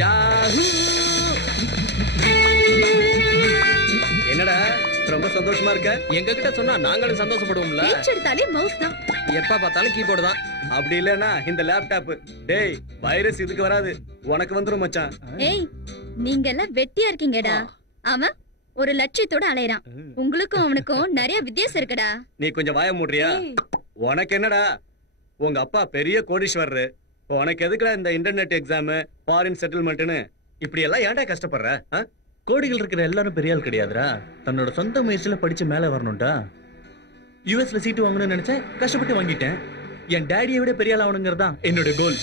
Yahoo! என்னடா ரொம்ப சந்தோஷமா இருக்க? எங்க கிட்ட சொன்னா நாங்களும் சந்தோஷப்படுவோம்ல. எடுத்தாலே மவுஸ் தான். எப்ப பார்த்தாலும் கீபோர்டு தான். அப்படி இல்லனா இந்த லேப்டாப். டேய் வைரஸ் இதுக்கு வராது. உனக்கு வந்துரும் மச்சான். ஏய் நீங்க எல்லாம் வெட்டியா இருக்கீங்கடா. ஆமா ஒரு லட்சியத்தோட அலையறான். உங்களுக்கும் அவனுக்கும் நிறைய வித்தியாசம் இருக்குடா. நீ கொஞ்சம் வாய மூடுறியா? உனக்கு என்னடா? உங்க அப்பா பெரிய கோடீஸ்வரர். உனக்கு எதுக்குடா இந்த இன்டர்நெட் எக்ஸாம், ஃபாரின் செட்டில்மெண்ட்னு இப்படி எல்லாம் ஏன்டா கஷ்டப்படுற? கோடிகள் இருக்கிற எல்லாரும் பெரிய ஆள் கிடையாதுடா. தன்னோட சொந்த முயற்சியில படிச்சு மேல வரணும்டா. யுஎஸ்ல சீட்டு வாங்கணும்னு நினைச்சேன், கஷ்டப்பட்டு வாங்கிட்டேன். என் டாடியை விட பெரிய ஆள் ஆகணுங்கிறதா என்னோட கோல்.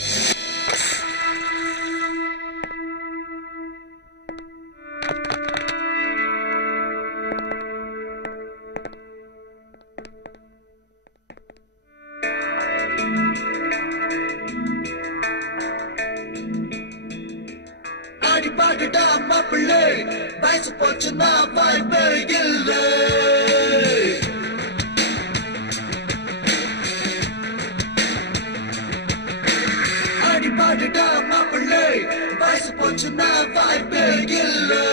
அடிபாடுடா மாப்பிள்ளை, வயசு போச்சுன்னா வாய்ப்பே இல்லை. அடிபாடுடா மாப்பிள்ளை, வயசு போச்சுன்னா வாய்ப்பே இல்லை.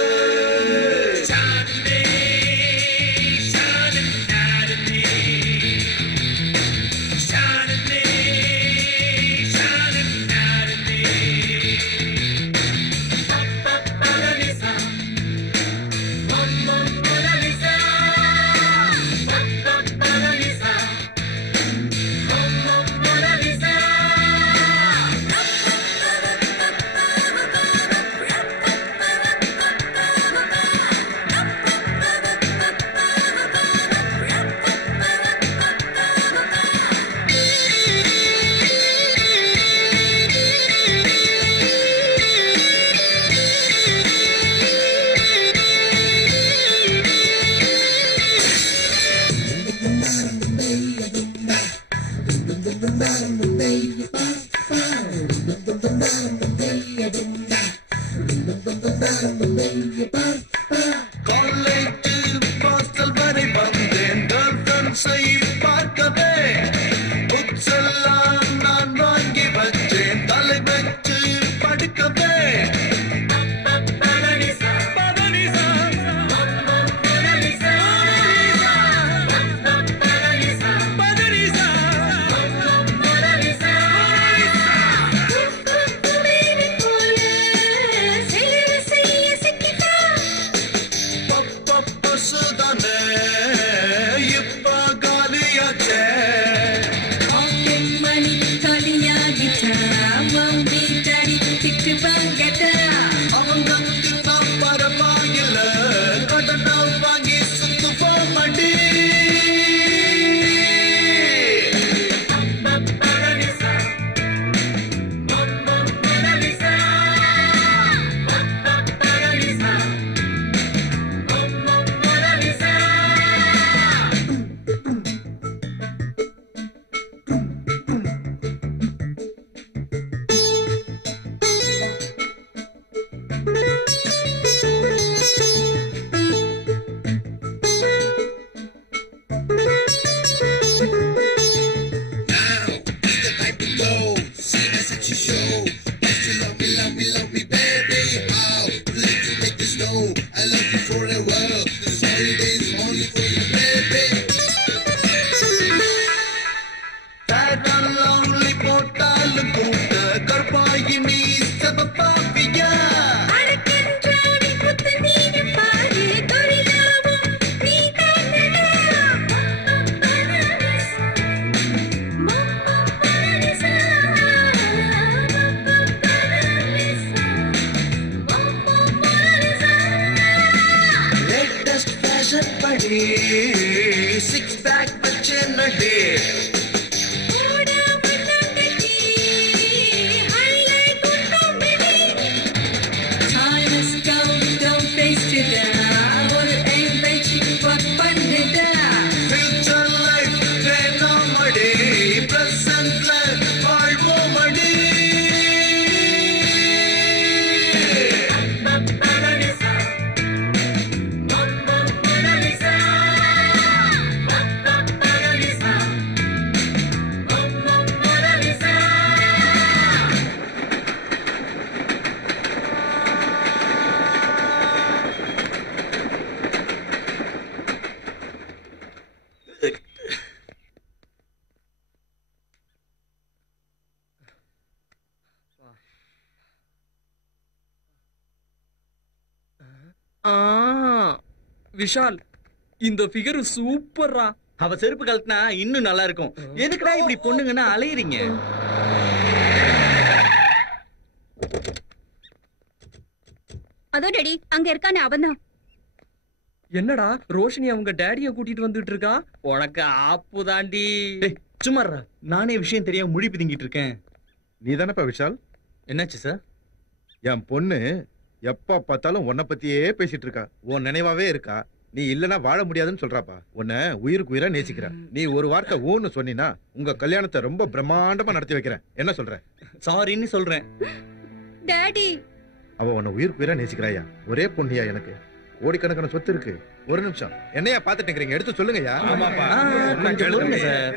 விஷால், இந்த ஃபிகர் சூப்பர்ரா. அவ செருப்பு கழட்டினா இன்னும் நல்லா இருக்கும். எதுக்குடா இப்படி பொண்ணுங்கன்னா அலையறீங்க? அதோ டாடி அங்க இருக்கானே அவன்தான். என்னடா ரோஷினி அவங்க டேடிய கூட்டிட்டு வந்துட்டு இருக்கா? உனக்கு ஆப்பு தாண்டி. சும்மாறா, நானே விஷயம் தெரியாம முழி பிதுங்கிட்டு இருக்கேன். நீ தானப்பா விஷால்? என்னாச்சு சார்? என் பொண்ணு எப்ப பார்த்தாலும் உன்னை பத்தியே பேசிட்டு இருக்கா. உன் நினைவாவே இருக்கா. நீ இல்லனா வாழ முடியாதுன்னு சொல்றாப்பா. உன்னை உயிருக்கு உயிரா நேசிக்கிறா. நீ ஒரு வார்த்தை ஊன்னு சொன்னீனா உங்க கல்யாணத்தை ரொம்ப பிரம்மாண்டமா நடத்தி வைக்கிறேன். என்ன சொல்ற? சாரின்னு சொல்றேன். டாடி, அவ உன்னை உயிருக்கு உயிரா நேசிக்கிறாயா. ஒரே பொண்ணியா எனக்கு. கோடிக்கணக்கான சொத்து இருக்கு. ஒரு நிமிஷம் என்னையா பாத்துட்டு இருக்கீங்க? எடுத்து சொல்லுங்கயா. கொஞ்சம் பொறுங்க சார்.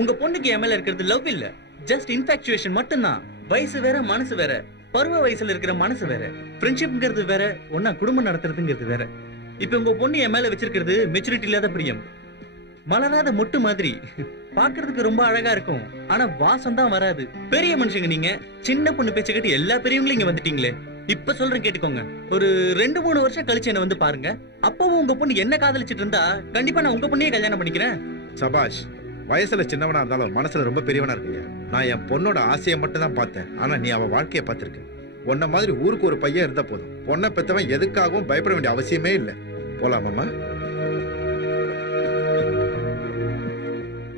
உங்க பொண்ணுக்கு என் மேல இருக்கிறது லவ் இல்ல, ஜஸ்ட் இன்ஃபாக்சுவேஷன் மட்டும்தான். வயசு வேற, மனசு வேற. பருவ வயசுல இருக்கிற மனசு வேற. ஃப்ரெண்ட்ஷிப்ங்கிறது வேற, ஒன்னா குடும்பம் நடத்துறதுங்கிறது வேற. இப்ப உங்க பொண்ணு என் மேல வச்சிருக்கிறது மெச்சூரிட்டி இல்லாத பிரியம். மலராத மொட்டு மாதிரி. பாக்குறதுக்கு ரொம்ப அழகா இருக்கும், ஆனா வாசம் தான் வராது. பெரிய மனுஷங்க நீங்க, சின்ன பொண்ணு பேச்ச கேட்டு எல்லா பெரியவங்களும் இங்க வந்துட்டீங்களே. இப்ப சொல்றேன் கேட்டுக்கோங்க. ஒரு 2-3 வருஷம் கழிச்சு என்ன வந்து பாருங்க. அப்பவும் உங்க பொண்ணு என்ன காதலிச்சிட்டு இருந்தா கண்டிப்பா நான் உங்க பொண்ணையே கல்யாணம் பண்ணிக்கிறேன். சபாஷ். வயசுல சின்னவனா இருந்தாலும் மனசுல ரொம்ப பெரியவனா இருக்கியா. நான் என் பொண்ணோட ஆசையை மட்டும் தான் பார்த்தேன். ஆனா நீ அவ வாழ்க்கைய பார்த்திருக்க. உன்ன மாதிரி ஊருக்கு ஒரு பையன் இருந்தா போதும். பொண்ணை பெத்தவன் எதுக்காகவும் பயப்பட வேண்டிய அவசியமே இல்லை. போலாமாமா?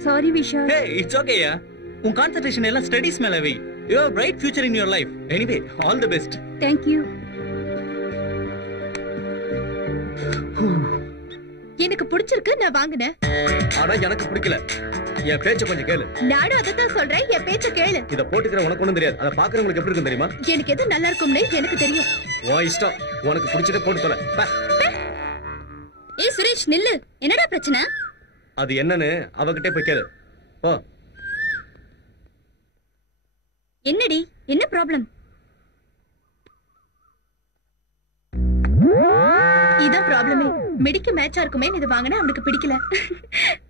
Sorry Vishal. Hey, it's okay யா. உன் கான்சென்ட்ரேஷன் எல்லாம் ஸ்டடீஸ் மேல வை. You have a bright future in your life. Anyway, all the best. Thank you. எனக்கு பிடிச்சிருக்கு, நான் வாங்குனேன். ஆனா எனக்கு பிடிக்கல. என் பேச்ச கொஞ்சம் கேளு. நானும் அதான் சொல்றேன், என் பேச்ச கேளு. இத போட்டுக்கிற உனக்கு ஒண்ணும் தெரியாது. அத பாக்குறவங்களுக்கு எப்படி இருக்கும் தெரியுமா? எனக்கு எது நல்லா இருக்கும்னு எனக்கு தெரியும். உன் இஷ்டம். உனக்கு பிடிச்சத போட்டு தொலை. ஏய் சுரேஷ், நில்லு. என்னடா பிரச்சனை? அது என்னன்னு அவகிட்டே போய் கேளு. போ. என்னடி, என்ன ப்ராப்ளம்? இதான் ப்ராப்ளமே. மெடிக்கு மேட்சா இருக்குமே இது வாங்கினா அவனுக்கு பிடிக்கல.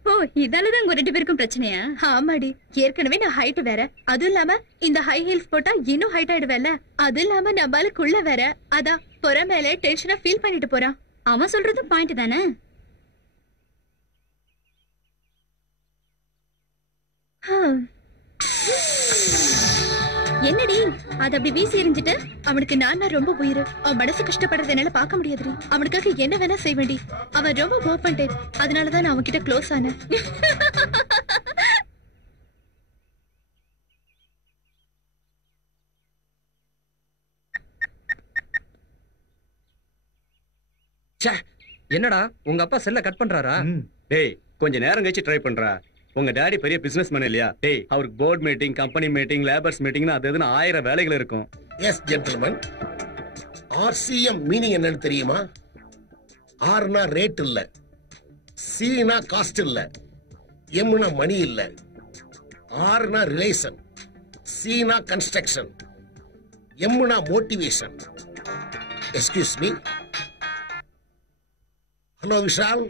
ஓ, இதாலதான் உங்க 2 பேருக்கும் பிரச்சனையா? ஆமாடி, ஏற்கனவே நான் ஹைட் வேற. அதுவும் இல்லாம இந்த ஹை ஹீல்ஸ் போட்டா இன்னும் ஹைட் ஆயிடுவேல. அது இல்லாம நம்மளுக்குள்ள வேற. அதான் பொற மேல டென்ஷனா ஃபீல் பண்ணிட்டு போறான். அவன் சொல்றது பாயிண்ட் தானே. என்னடி அது அப்படி வீசி எறிஞ்சிட்டு? அவனுக்கு நான் ரொம்ப உயிர். அவன் மனசு கஷ்டப்படுறது என்னால பார்க்க முடியாதுடி. அவனுக்காக என்ன வேணா செய்வேண்டி. அவன் ரொம்ப ஓபன் டைப். அதனாலதான் நான் அவன்கிட்ட க்ளோஸ் ஆனேன். என்னடா உங்க அப்பா செல்ல கட் பண்றாரா? டேய், கொஞ்ச நேரம் கழிச்சு ட்ரை பண்றா. உங்க டாடி பெரிய பிசினஸ் மேன் இல்லையா? டேய், அவருக்கு board meeting, company meeting, labours மீட்டிங்னு அது எதுன்னு 1000 வேலைகள் இருக்கும். S gentleman. ஆர்சிஎம் மீனிங் என்னன்னு தெரியுமா? ஆர்னா ரேட் இல்ல, சீனா காஸ்ட் இல்ல, எம்னா மணி இல்ல, ஆர்னா ரிலேஷன், சீனா கன்ஸ்ட்ரக்ஷன், எம்னா motivation. Excuse me. Hello Vishal.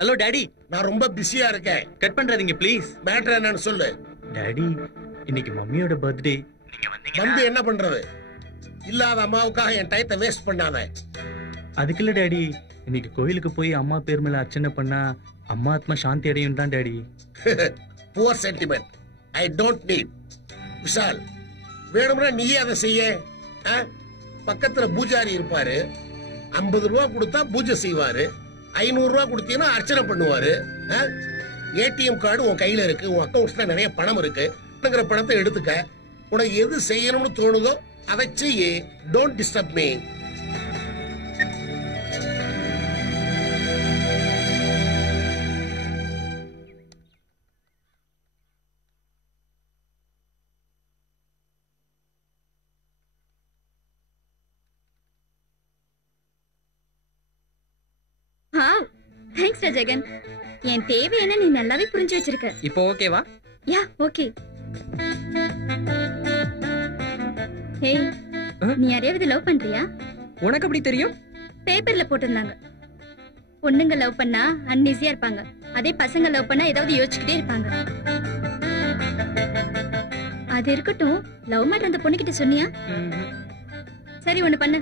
Hello daddy. நான் ரொம்ப பிஸியா இருக்கேன். Cut பண்றாதீங்க please. மேட்டர் என்னன்னு சொல்லு. டாடி, இன்னைக்கு மம்மியோட பர்த்டே. வந்து என்ன பண்றது? இல்லாத அம்மாவுக்காக என் டயத்தை வேஸ்ட் பண்ணானே. அதுக்கு இல்ல டாடி, இன்னைக்கு கோயிலுக்கு போய் அம்மா பேர் மேல அர்ச்சனை பண்ணா அம்மா ஆத்மா சாந்தி அடையும் தான் daddy. Poor sentiment. I don't need. Vishal, வேணும்னா நீயே அதை செய்ய. பக்கத்துல பூஜாரி இருப்பாரு. 50 ரூபா கொடுத்தா பூஜை செய்வாரு. 500 ரூபா கொடுத்தீங்கன்னா அர்ச்சனை பண்ணுவாரு. ஏடிஎம் கார்டு உன் கையில இருக்கு. உன் அக்கௌண்ட்ஸ்ல நிறைய பணம் இருக்கு. பணத்தை எடுத்துக்க. உனக்கு எது செய்யணும்னு தோணுதோ அதை செய்ய. Don't disturb me. Thanks Jagan. என் தேவை என்ன நீ நல்லாவே புரிஞ்சு வச்சிருக்க. இப்போ ஓகேவா? யா, ஓகே. ஹேய், நீ யாரையாவது லவ் பண்றியா? உனக்கு எப்படி தெரியும்? பேப்பர்ல போட்டிருந்தாங்க. பொண்ணுங்க லவ் பண்ணா அன்ஈஸியா இருப்பாங்க, அதே பசங்க லவ் பண்ணா ஏதாவது யோசிச்சுக்கிட்டே இருப்பாங்க. அது இருக்கட்டும், லவ் மேட்டர் அந்த பொண்ணுகிட்ட சொன்னியா? சரி, ஒண்ணு பண்ணு.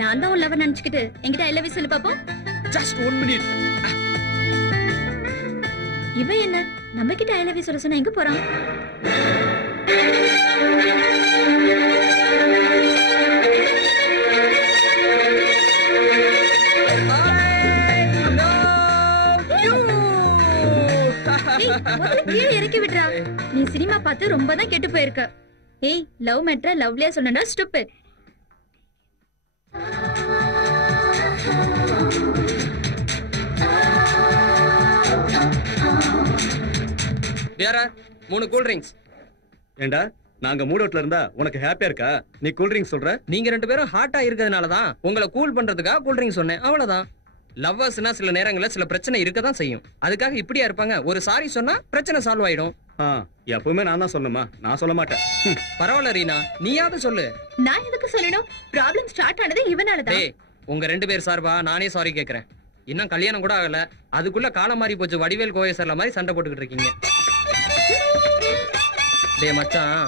நான் தான் உன் லவர் நினைச்சுக்கிட்டு என்கிட்ட ஐ லவ் யூ சொல்லு பாப்போம். Just 1 minute. இவன் என்ன நம்ம கிட்ட ஐ லவ் யூ சொல்ல சொன்னா எங்க போறான்? கீழே இறக்கி விடுறா. நீ சினிமா பார்த்து ரொம்ப தான் கெட்டு போயிருக்க. ஏய், லவ் மேட்டர் லவ்லியா சொன்னா ஸ்டூபிட். வேற 3 கூல் ட்ரிங்க்ஸ். ஏண்டா நாங்க மூட் அவுட்ல இருந்தா உனக்கு ஹாப்பியா இருக்கா? நீ கூல் ட்ரிங்க்ஸ் சொல்ற? நீங்க 2 பேரும் ஹாட்டா இருக்கிறதுனால தான் உங்களை கூல் பண்றதுக்காக கூல் ட்ரிங்க்ஸ் சொன்னேன், அவ்வளவுதான். லவ்வர்ஸ்னா சில நேரங்கள்ல சில பிரச்சனை இருக்கதான் செய்யும். அதுக்காக இப்படியா இருப்பாங்க? ஒரு சாரி சொன்னா பிரச்சனை சால்வ் ஆயிடும். எப்பவுமே நான் தான் சொல்லணுமா? நான் சொல்ல மாட்டேன். பரவாயில்ல ரீனா, நீயாவது சொல்லு. நான் எதுக்கு சொல்லணும்? ப்ராப்ளம் ஸ்டார்ட் ஆனது இவனாலதான். டேய், உங்க 2 பேர் சார்பா நானே சாரி கேக்குறேன். இன்னும் கல்யாணம் கூட ஆகல, அதுக்குள்ள காலம் மாறி போச்சு. வடிவேல் கோயசர்ல மாதிரி சண்டை போட்டுக்கிட்டு இருக்கீங்க. டேய் மச்சான்,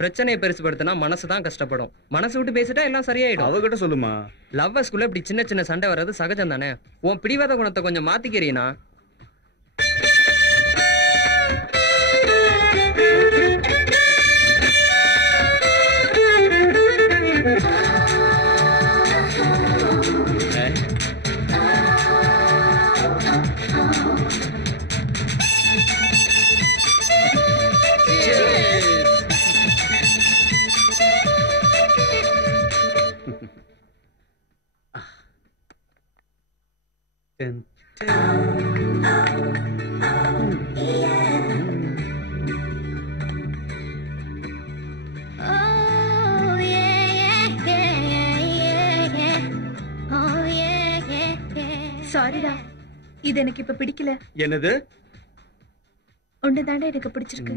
பிரச்சனையை பெருசுபடுத்தினா மனசுதான் கஷ்டப்படும். மனசு விட்டு பேசிட்டா எல்லாம் சரியாயிடும். அவகிட்ட சொல்லுமா. லவ்வர்ஸ்குள்ள இப்படி சின்ன சின்ன சண்டை வர்றது சகஜம் தானே. உன் பிடிவாத குணத்தை கொஞ்சம் மாத்திக்கிறீனா? சாரிடா, இது எனக்கு இப்ப பிடிக்கல. என்னது? ஒண்ணுதாண்டா எனக்கு பிடிச்சிருக்கு.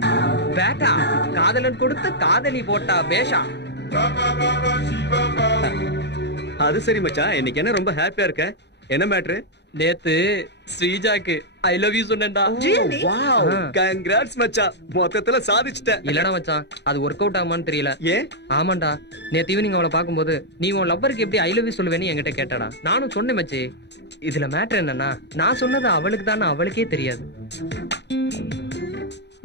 பேட்டா, காதலன் கொடுத்த காதலி போட்டா பேஷா. அது சரி மச்சான், இன்னைக்கு என்ன ரொம்ப ஹாப்பியா இருக்க? என்ன மேட்ரு? நேத்து ஸ்ரீஜாக்கு ஐ லவ் யூ சொன்னேன்டா. வாவ், கங்க்ராட்ஸ் மச்சான், மொத்தத்துல சாதிச்சிட்ட. இல்லடா மச்சான், அது ஒர்க் அவுட் ஆகுமான்னு தெரியல. ஏன்? ஆமாண்டா, நேத்து ஈவினிங் அவளை பாக்கும்போது நீ உன் லவ்வருக்கு எப்படி ஐ லவ் யூ சொல்லுவேன்னு என்கிட்ட கேட்டாடா. நானும் சொன்னேன் மச்சி. இதுல மேட்டர் என்னன்னா, நான் சொன்னது அவளுக்கு தானே அவளுக்கே தெரியாது.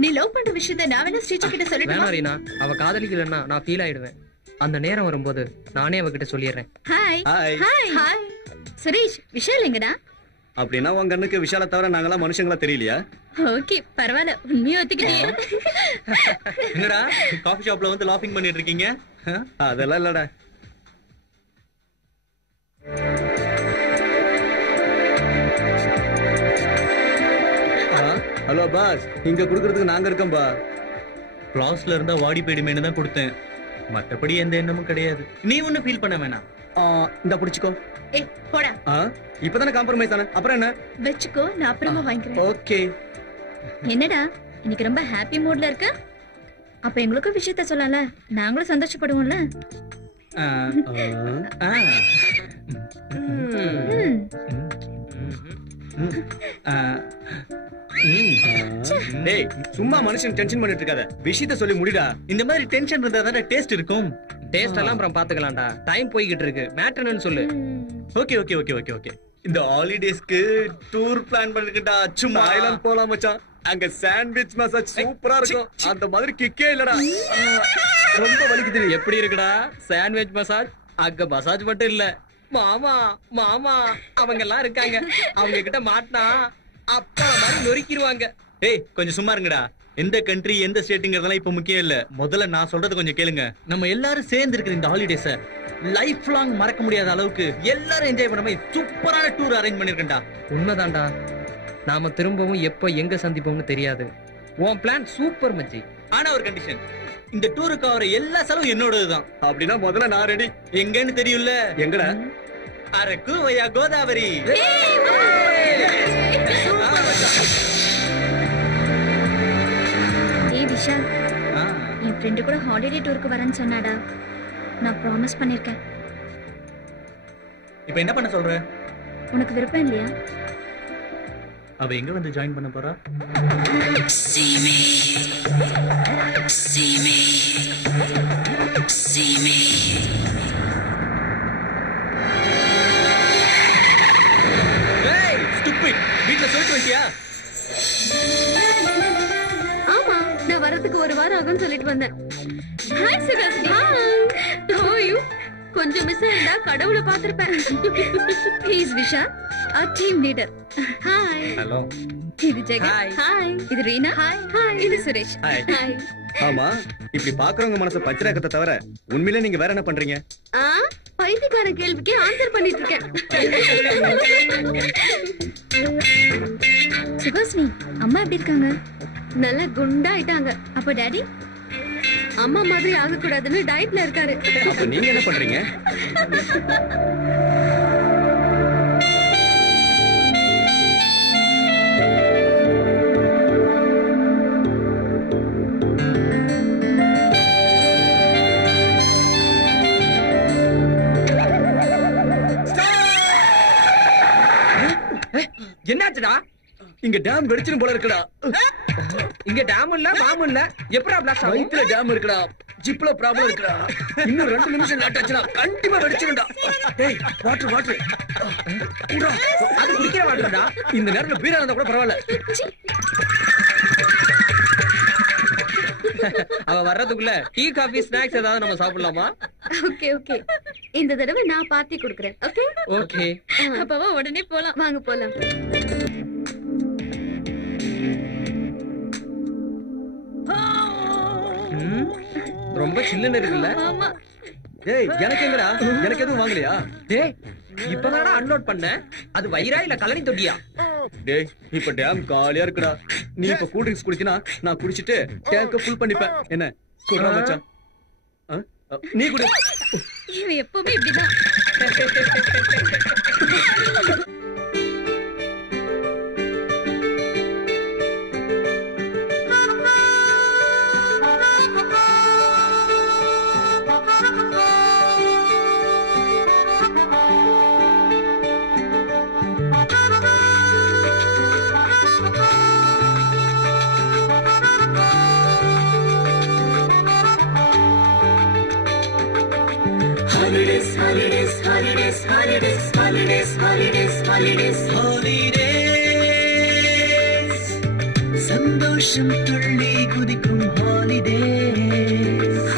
நீ லவ் பண்ற விஷயத்தை நான் வேணா ஸ்ரீஜா கிட்ட சொல்லிடுமா? வேணா ரீனா, அவ காதலிக்கலன்னா நான் ஃபீல் ஆயிடுவேன். அந்த நேரம் வரும்போது நானே அவகிட்ட சொல்லிடுறேன். Hi hi. Hi hi. Suresh, Vishal எங்கடா? அப்படின்னா உங்க கண்ணுக்கு விஷால தவிர நாங்கெல்லாம் மனுஷங்களா தெரியலையா? ஓகே, பரவாயில்ல, உண்மையை ஒத்துக்கிட்டியே. என்னடா காஃபி ஷாப்ல வந்து லாஃபிங் பண்ணிட்டு இருக்கீங்க? அதெல்லாம் இல்லடா. ஹலோ பாஸ், இங்க குடுக்கறதுக்கு நாங்க இருக்கோம்பா. கிளாஸ்ல இருந்தா வாடி போயிடுமேனு தான் கொடுத்தேன். மத்தபடி எந்த எண்ணமும் கிடையாது. நீ ஒன்னும் ஃபீல் பண்ண வேணாம். இந்த புடிச்சுக்கோ. ஏய், போடா. இப்பதானே காம்ப்ரமைஸ் ஆன, அப்புறம் என்ன? வெச்சுக்கோ, நான் அப்புறமா வாங்கிக்கிறேன். ஓகே. என்னடா இன்னைக்கு ரொம்ப ஹாப்பி மூட்ல இருக்க? அப்ப எங்களுக்கும் விஷயத்த சொல்லல, நாங்களும் சந்தோஷப்படுவோம்ல. டேய், சும்மா மனுஷன் டென்ஷன் பண்ணிட்டு இருக்காத, விஷயத்த சொல்லி முடிடா. இந்த மாதிரி டென்ஷன் இருந்தா தானே டேஸ்ட் இருக்கும். டேஸ்ட் எல்லாம் அப்புறம் பாத்துக்கலாம்டா. டைம் போய்கிட்டு இருக்கு. மேட்டர் என்னன்னு சொல்லு. Okay okay okay okay okay. இந்த ஹாலிடேஸ்க்கு டூர் பிளான் பண்ணிக்கிட்டா. சும்மா ஐலாண்ட் போலாம் மச்சான். அங்க சாண்ட்விச் மசாஜ் சூப்பரா இருக்கும். அந்த மாதிரி கிக்கே இல்லடா. ரொம்ப வலிக்குது. எப்படி இருக்குடா சாண்ட்விச் மசாஜ்? அங்க மசாஜ் மட்டும் இல்ல, மாமா மாமா அவங்க எல்லாம் இருக்காங்க. அவங்க கிட்ட மாட்டினா அப்பா மாதிரி நொறுக்கிடுவாங்க. ஏய், கொஞ்சம் சும்மா இருங்கடா. எந்த கண்ட்ரி எந்த ஸ்டேட்டுங்கிறதெல்லாம் இப்ப முக்கியம் இல்ல. முதல்ல நான் சொல்றது கொஞ்சம் கேளுங்க. நம்ம எல்லாரும் சேர்ந்து இருக்கிற இந்த ஹாலிடேஸ லைஃப் லாங் மறக்க முடியாத அளவுக்கு எல்லாரும் என்ஜாய் பண்ண மாதிரி சூப்பரான டூர் அரேஞ்ச் பண்ணிருக்கேன்டா. உண்மைதான்டா. நாம திரும்பவும் எப்ப எங்க சந்திப்போம்னு தெரியாது. உன் பிளான் சூப்பர் மச்சி. ஆனா ஒரு கண்டிஷன், இந்த டூருக்கு ஆகிற எல்லா செலவும் என்னோடதுதான். அப்படின்னா முதல்ல நான் ரெடி. எங்கன்னு தெரியும்ல? எங்கடா? அரக்கு வயா கோதாவரி. ஏய் விஷால், என் ஃப்ரெண்டு கூட ஹாலிடே டூருக்கு வரேன்னு சொன்னாடா. நான் ப்ராமிஸ் பண்ணிருக்கேன். இப்ப என்ன பண்ண சொல்ற? உனக்கு விருப்பம் இல்லையா? அவ எங்க வந்து ஜாயின் பண்ண போறா? See me, see me, see me. வீட்டுல சொல்லிட்டு வந்தியா? ஆமா, நான் வரதுக்கு ஒரு வாரம் ஆகும்னு சொல்லிட்டு வந்தேன். Hi Suhasini. How are you? கொஞ்சம் மிஸ் ஆயிருந்தா கடவுளை பார்த்திருப்பேன். Please Visha, our team leader. Hi. Hello. இது ஜெகன். ஹாய். இது ரீனா. ஹாய். ஹாய். இது சுரேஷ். Hi. ஹாய். ஆமா, இப்படி பாக்குறவங்க மனச பச்சராக்கத்தை தவிர உண்மையிலே நீங்க வேற என்ன பண்றீங்க? பைத்தியக்கார கேள்விக்கு ஆன்சர் பண்ணிட்டு இருக்கேன். சுகாசினி, அம்மா எப்படி இருக்காங்க? நல்லா குண்டா ஆயிட்டாங்க. அப்ப டாடி? அம்மா மாதிரி ஆக கூடாதுன்னு டயட்ல இருக்காரு. அப்ப நீங்க என்ன பண்றீங்க? என்னாச்சுடா? இங்க டேம் வெடிச்சிரும் போல இருக்குடா. இங்க டேம் இல்ல, பாம்பு இல்ல, எப்படா பிளாஸ்ட் ஆகும்? வயித்துல டேம் இருக்குடா. ஜிப்ல ப்ராப்ளம் இருக்குடா. இன்னும் 2 நிமிஷம் லேட் ஆச்சுனா கண்டிப்பா வெடிச்சிரும்டா. டேய், வாட்டர். அது குடிக்கிற வாட்டர்டா. இந்த நேரத்துல பீரா இருந்தா கூட பரவாயில்ல. அவ வர்றதுக்குள்ள டீ காபி ஸ்நாக்ஸ் ஏதாவது நம்ம சாப்பிடலாமா? ஓகே ஓகே, இந்த தடவை நான் பார்ட்டி கொடுக்கறேன். Okay okay. அப்பவா உடனே போலாம். வாங்க போலாம். ரொம்ப சில்லுன்னு இருக்குல்ல? ஆமா. டேய், எனக்கு எங்கடா? எனக்கு எதுவும் வாங்கலையா? டேய், இப்பதானடா அன்லோட் பண்ண. அது வயிறா இல்ல கலனி தொட்டியா? டேய், இப்ப டேம் காலியா இருக்குடா. நீ இப்ப கூல் ட்ரிங்க்ஸ் குடிச்சினா நான் குடிச்சிட்டு டேங்க ஃபுல் பண்ணிப்பேன். என்ன குடுறா மச்சான்? நீ குடி. இவன் எப்பவுமே இப்படிதான். சந்தோஷம் துள்ளி குதிக்கும் ஹாலிடேஸ்.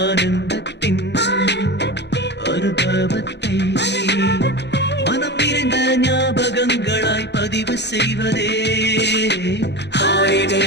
ஆனந்தத்தின் அனுபவத்தை மனம் நிறைந்த ஞாபகங்களாய் பதிவு செய்வதே ஹாலிடே.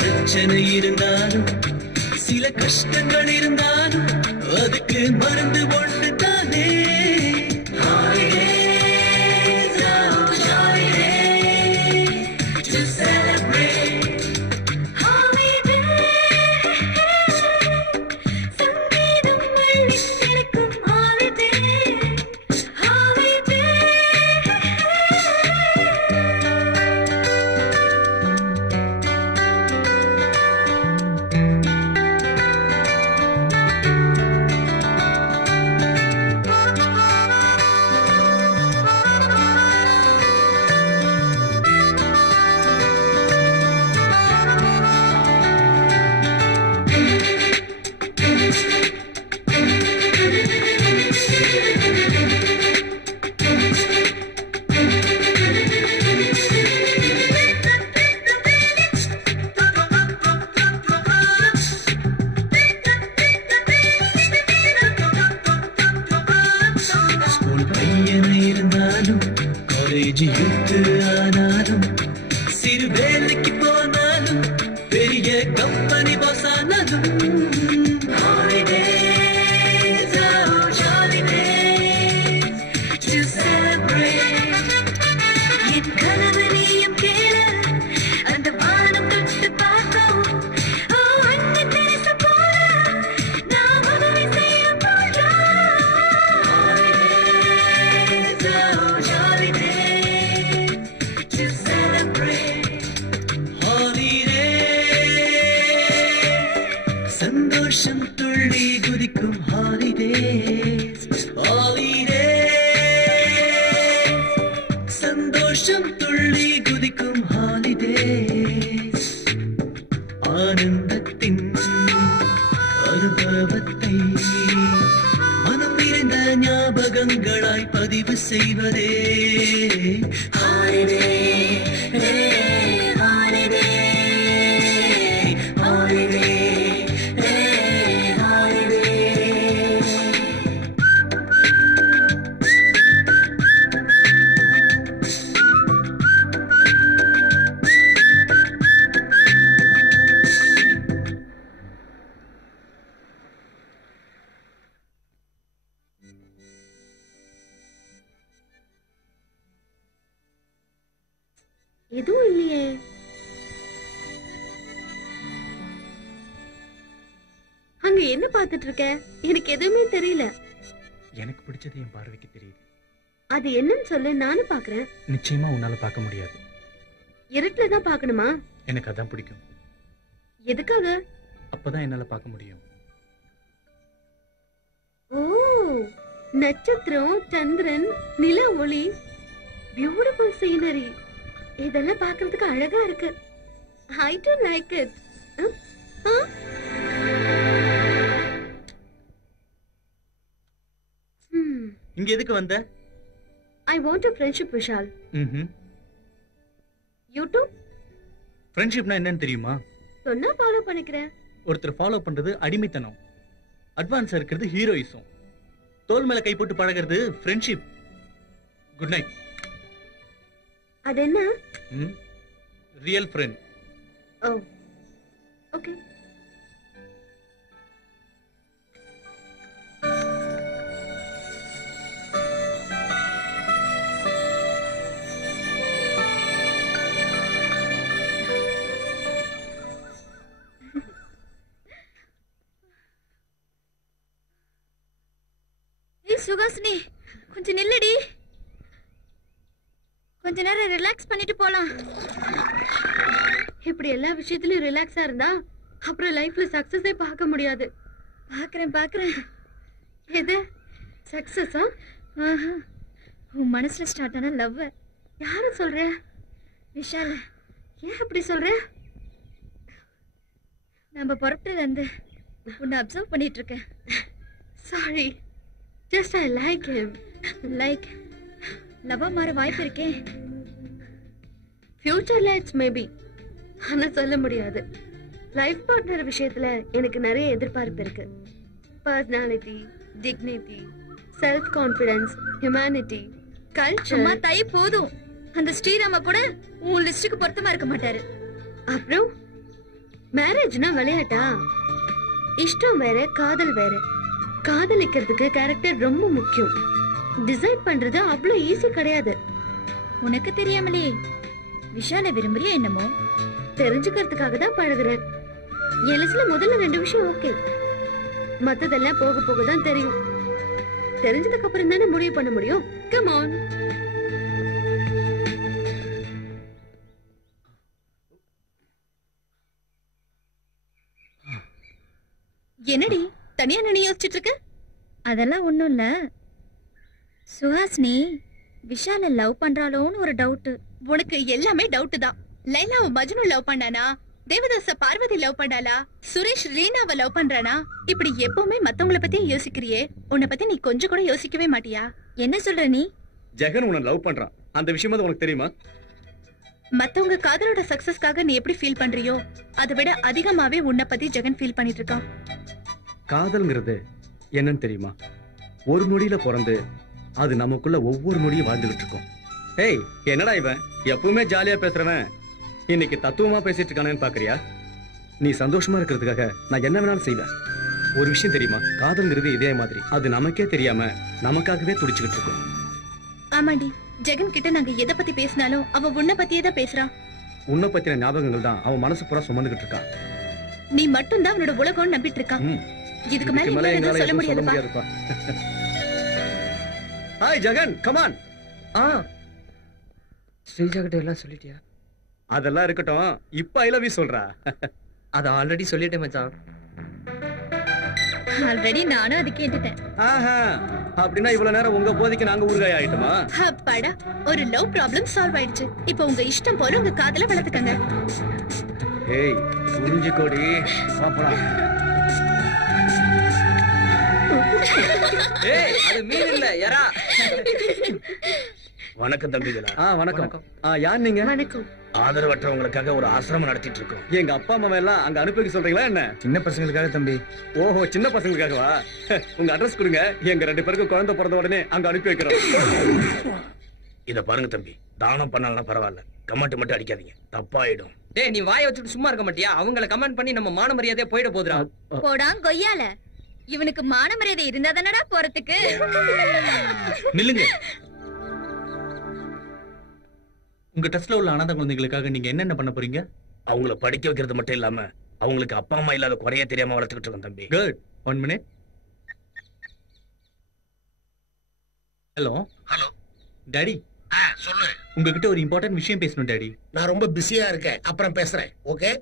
பிரச்சனை இருந்தாலும் சில கஷ்டங்கள் இருந்தாலும் அதுக்கு மருந்து ஒன்று தானே. சந்தோஷம் துள்ளி குதிக்கும் ஹாலிடேஸ் சந்தோஷம் துள்ளி குதிக்கும் ஹாலிடேஸ் ஆனந்தத்தின் அனுபவத்தை மனம் விரிந்த ஞாபகங்களாய் பதிவு செய்வதே ஹாலிடே ஹாலிடே ஹாலிடே ஹாலிடே. எதுவும் இல்லையே. அங்க என்ன பாத்துட்டு இருக்க? எனக்கு எதுவுமே தெரியல. எனக்கு பிடிச்சது என் பார்வைக்கு தெரியுது. அது என்னன்னு சொல்லு, நானும் பாக்குறேன். நிச்சயமா உன்னால பார்க்க முடியாது. இருட்டுல தான் பாக்கணுமா? எனக்கு அதான் பிடிக்கும். எதுக்காக? அப்பதான் என்னால பார்க்க முடியும். ஓ, நட்சத்திரம், சந்திரன், நில ஒளி, பியூட்டிஃபுல் சீனரி, இதெல்லாம் பார்க்கிறதுக்கு அழகா இருக்கு. I do like it. இங்க எதுக்கு வந்த? I want a friendship, Vishal. You too? ஃப்ரெண்ட்ஷிப்னா என்னன்னு தெரியுமா? சொன்னா ஃபாலோ பண்ணிக்கிறேன். ஒருத்தர் ஃபாலோ பண்றது அடிமைத்தனம், அட்வான்ஸா இருக்கிறது ஹீரோயிசம், தோல் மேல கை போட்டு பழகிறது ஃப்ரெண்ட்ஷிப். Good night. அது என்ன? Real friend. Oh, okay. ஏய் சுகாசினி, கொஞ்சம் நில்லுடி. கொஞ்ச நேரம் ரிலாக்ஸ் பண்ணிட்டு போலாம். இப்படி எல்லா விஷயத்திலயும் ரிலாக்ஸா இருந்தா அப்புறம் லைஃப்ல சக்சஸே பார்க்க முடியாது. பாக்குறேன். எது சக்சஸா? உன் மனசுல ஸ்டார்ட் ஆன லவ் யாரு சொல்ற? விஷால். ஏன் அப்படி சொல்ற? நம்ம புறப்பட்டதுல இருந்து உன்னை அப்சர்வ் பண்ணிட்டு இருக்கேன். Sorry, just I like him. Like லவ்வா மாற வாய்ப்பு இருக்கே. ஃபியூச்சர்ல இட்ஸ் மேபி, ஆனா சொல்ல முடியாது. லைஃப் பார்ட்னர் விஷயத்துல எனக்கு நிறைய எதிர்பார்ப்பு இருக்கு. Personality, dignity, self confidence, humanity, culture. அம்மா தை போதும். அந்த ஸ்ரீராம கூட உன் லிஸ்டுக்கு பொருத்தமா இருக்க மாட்டாரு. அப்புறம் மேரேஜ்னா விளையாட்டா? இஷ்டம் வேற, காதல் வேற. காதலிக்கிறதுக்கு கேரக்டர் ரொம்ப முக்கியம். டிசைட் பண்றது அவ்வளவு ஈஸி கிடையாது. உனக்கு தெரியாமலே விஷால விரும்புறியா என்னமோ? தெரிஞ்சுக்கிறதுக்காக தான் பழகுறேன். என் லிஸ்ட்ல முதல்ல 2 விஷயம் ஓகே, மத்ததெல்லாம் போக போக தான் தெரியும். தெரிஞ்சதுக்கு அப்புறம் தானே முடிவு பண்ண முடியும். Come on. என்னடி தனியா நின்னு யோசிச்சுட்டு இருக்க? அதெல்லாம் ஒண்ணும் இல்ல சுஹாசினி. விஷால லவ் பண்றாளோன்னு ஒரு டவுட். உனக்கு எல்லாமே டவுட் தான். லைலாவை மஜ்னு லவ் பண்ணானா? தேவதாச பார்வதி லவ் பண்ணாளா? சுரேஷ் ரீனாவை லவ் பண்றானா? இப்படி எப்பவுமே மத்தவங்கள பத்தி யோசிக்கிறியே, உன்னை பத்தி நீ கொஞ்சம் கூட யோசிக்கவே மாட்டியா? என்ன சொல்ற நீ? ஜெகன் உன்னை லவ் பண்றான், அந்த விஷயமா உனக்கு தெரியுமா? மத்தவங்க காதலோட சக்சஸ்க்காக நீ எப்படி ஃபீல் பண்றியோ அதை விட அதிகமாவே உன்னை பத்தி ஜெகன் ஃபீல் பண்ணிட்டு இருக்கான். காதல்ங்கிறது என்னன்னு தெரியுமா? ஒரு நொடியில பிறந்து அது நமக்குள்ள ஒவ்வொரு நொடியும் வாழ்ந்துகிட்டு இருக்கோம். ஏய், என்னடா இவன் எப்பவுமே ஜாலியா பேசுறவன் இன்னைக்கு தத்துவமா பேசிட்டு இருக்கானேன்னு பாக்குறியா? நீ சந்தோஷமா இருக்கிறதுக்காக நான் என்ன வேணாலும் செய்வேன். ஒரு விஷயம் தெரியுமா? காதல்ங்கிறது இதே மாதிரி, அது நமக்கே தெரியாம நமக்காகவே துடிச்சுக்கிட்டு இருக்கும். ஆமாண்டி, ஜெகன் கிட்ட நாங்க எதை பத்தி பேசினாலும் அவ உன்னை பத்தியே தான் பேசுறான். உன்னை பத்தின ஞாபகங்கள் தான் அவன் மனசு பூரா சுமந்துகிட்டு இருக்கான். நீ மட்டும் தான் அவனோட உலகம் நம்பிட்டு இருக்கான். இதுக்கு மேல என்னால சொல்ல முடியாதுப்பா. Hi Jagan, come on. Sreeja கிட்ட எல்லாம் சொல்லிட்டியா? அதெல்லாம் இருக்கட்டும், இப்ப ஐ லவ் யூ சொல்றா. அத ஆல்ரெடி சொல்லிட்டேன் மச்சான். ஆல்ரெடி நானும் அது கேட்டுட்டேன். ஆஹா, அப்படின்னா இவ்வளவு நேரம் உங்க போதைக்கு நாங்க ஊறுகாய் ஆயிட்டோமா? அப்பாடா, ஒரு லவ் ப்ராப்ளம் சால்வ் ஆயிடுச்சு. இப்போ உங்க இஷ்டம் போல உங்க காதல வளர்த்துக்கங்க. ஏய் புரிஞ்சுக்கோடி, சாப்பிடலாம். ஏய் அது மீன் இல்ல எறா. வணக்கம் தம்பிகளா. வணக்கம். யார் நீங்க? வணக்கம். ஆதரவற்றவங்களுக்காக ஒரு ஆசிரமம் நடத்திட்டு இருக்கோம். எங்க அப்பா அம்மா எல்லாம் அங்க அனுப்பி வைக்க சொல்றீங்களா என்ன? சின்ன பசங்களுக்காக தம்பி. ஓஹோ, சின்ன பசங்களுக்காகவா? உங்க அட்ரஸ் கொடுங்க, எங்க 2 பேருக்கு குழந்தை பிறந்த உடனே அங்க அனுப்பி வைக்கிறோம். இத பாருங்க தம்பி, தானம் பண்ணலாம் பரவாயில்ல, கமெண்ட் மட்டும் அடிக்காதீங்க, தப்பாயிடும். டேய் நீ வாயை வச்சுட்டு சும்மா இருக்க மாட்டியா? அவங்கள கமெண்ட் பண்ணி நம்ம மான மரியாதையா போயிட போதுடா. போடா கொய்யால, இவனுக்கு மான மரியாதை இருந்தா தானடா போறதுக்கு. நில்லுங்க. உங்க ட்ரஸ்ட்ல உள்ள அனாதை குழந்தைகளுக்காக நீங்க என்னென்ன பண்ண போறீங்க? அவங்கள படிக்க வைக்கிறது மட்டும் இல்லாம அவங்களுக்கு அப்பா அம்மா இல்லாத குறைய தெரியாம வளர்த்துக்கிட்டு இருக்கோம் தம்பி. Good. 1 minute. Hello. Hello daddy, சொல்லு. உங்ககிட்ட ஒரு இம்பார்ட்டன்ட் விஷயம் பேசணும் டாடி. நான் ரொம்ப பிஸியா இருக்கேன், அப்புறம் பேசுறேன். ஓகே?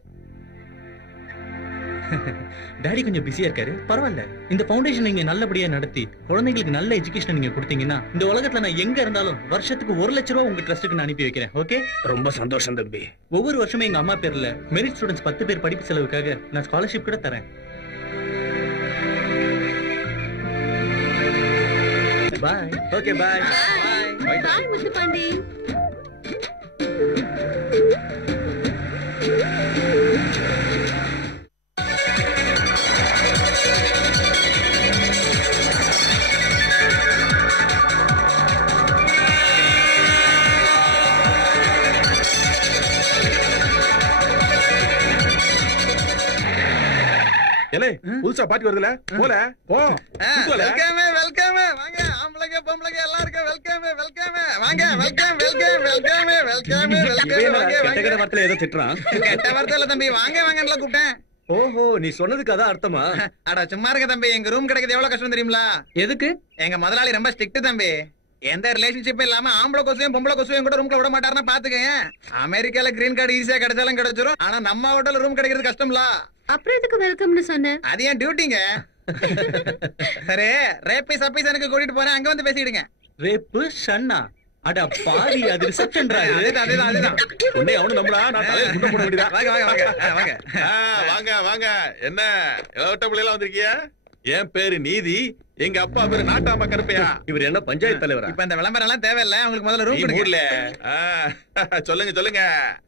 டாடி கொஞ்சம் பிஸியா இருக்காரு, பரவாயில்ல. இந்த ஃபவுண்டேஷன் நீங்க நல்லபடியா நடத்தி குழந்தைகளுக்கு நல்ல எஜுகேஷன் நீங்க கொடுத்தீங்கன்னா இந்த உலகத்துல நான் எங்க இருந்தாலும் வருஷத்துக்கு 1 லட்ச ரூபா உங்க ட்ரஸ்ட்டுக்கு நான் அனுப்பி வைக்கிறேன். ஓகே? ரொம்ப சந்தோஷம் தம்பி. ஒவ்வொரு வருஷமும் எங்க அம்மா பேர்ல மெரிட் ஸ்டூடெண்ட்ஸ் 10 பேர் படிப்பு செலவுக்காக நான் ஸ்காலர்ஷிப் கூட தரேன். பாய். ஓகே, பாய். பாய் முத்து பாண்டி. ஏலே, புதுசா பாட்டி வருதுல, போல போ. வெல்கம் வெல்கம், வாங்க ஆம்பளைங்க பொம்பளைங்க எல்லாருக்கும் வெல்கம் வெல்கம், வாங்க வெல்கம் வெல்கம் வெல்கம் வெல்கம் கெட்ட கெட்ட வார்த்தையில ஏதோ திட்டுறான். கெட்ட வார்த்தை இல்ல தம்பி, வாங்க வாங்கன்னு கூப்பிட்டேன். ஓஹோ, நீ சொன்னதுக்கு அதான் அர்த்தமா? அட சும்மா இருக்க தம்பி, எங்க ரூம் கிடைக்கிறது எவ்வளவு கஷ்டம் தெரியுங்களா? எதுக்கு? எங்க முதலாளி ரொம்ப ஸ்ட்ரிக்ட் தம்பி. எந்த ரிலேஷன்ஷிப் இல்லாம ஆம்பளை கொசுவையும் பொம்பளை கொசுவையும் கூட ரூம்ல விட மாட்டாருன்னா பாத்துக்கங்க. அமெரிக்கால கிரீன் கார்டு ஈஸியா கிடைச்சாலும் கிடைச்சிரும், ஆனா நம்ம ஹோட்டல்ல ரூம் கிடைக்கிறது கஷ்டம்ல. அப்புறம் எதுக்கு வெல்கம்னு சொன்னேன்? அது ஏன் டியூட்டிங்க. சரி, ரேப்பீஸ் அப்பீஸ் எனக்கு கூட்டிட்டு போறேன், அங்க வந்து பேசிடுங்க. ரேப்பு ஷன்னா? அட பாவி, அது ரிசப்ஷன் ரா. அதுதான். உன்னை அவனு நம்மளா, நான் தலையில குண்டை போட வேண்டியதா? வாங்க வாங்க வாங்க வாங்க. வாங்க வாங்க. என்ன இளவட்ட பிள்ளைலாம் வந்திருக்கியா? என் பேரு நீதி, எங்க அப்பா பேரு நாட்டாம கருப்பையா. இவர் என்ன பஞ்சாயத்து தலைவரா? இப்ப இந்த விளம்பரம் எல்லாம் தேவையில்ல, உங்களுக்கு முதல்ல ரூம் நீ கொடுங்க. ஊர்ல. சொல்லுங்க சொல்லுங்க,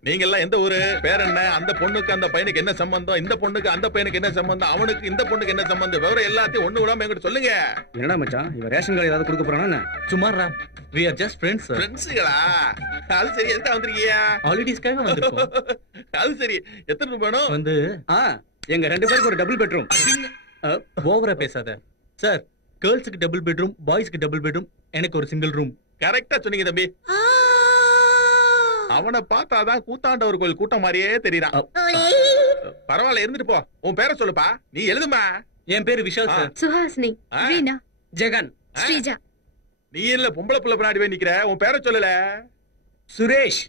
நீங்க எல்லாம் எந்த ஊரு? பேர் என்ன? அந்த பொண்ணுக்கு அந்த பையனுக்கு என்ன சம்பந்தம்? இந்த பொண்ணுக்கு அந்த பையனுக்கு என்ன சம்பந்தம்? அவனுக்கு இந்த பொண்ணுக்கு என்ன சம்பந்தம்? விவரம் எல்லாத்தையும் ஒண்ணு விடாம என்கிட்ட சொல்லுங்க. என்னடா மச்சான், இவன் ரேஷன் கார்டு ஏதாவது கொடுக்க போறானா? சுமாரா, we are just friends sir. ஃப்ரெண்ட்ஸுகளா? அது சரி, எதுக்கு வந்திருக்கீங்க? ஹாலிடேஸ்க்காக வந்திருக்கோம். அது சரி, எத்தனை ரூபாய் வேணும்? வந்து எங்க 2 பேருக்கு ஒரு டபுள் பெட்ரூம். ஓவரா பேசாத சார். கேர்ள்ஸுக்கு டபுள் பெட்ரூம், பாய்ஸ்க்கு டபுள் பெட்ரூம், எனக்கு ஒரு சிங்கிள் ரூம். கரெக்டா சொன்னீங்க தம்பி. அவனை பார்த்தாதான் கூத்தாண்டவர் கோயில் கூட்டம் மாதிரியே தெரியறான். பரவாயில்ல, இருந்துட்டு போ. உன் பேரை சொல்லுப்பா. நீ எழுதுமா. என் பேரு விஷால் சார். சுஹாசினி, ரீனா, ஜெகன், ஸ்ரீஜா. நீ இல்ல பொம்பளை புள்ள பின்னாடி போய் நிக்கிற. உன் பேரை சொல்லல. சுரேஷ்.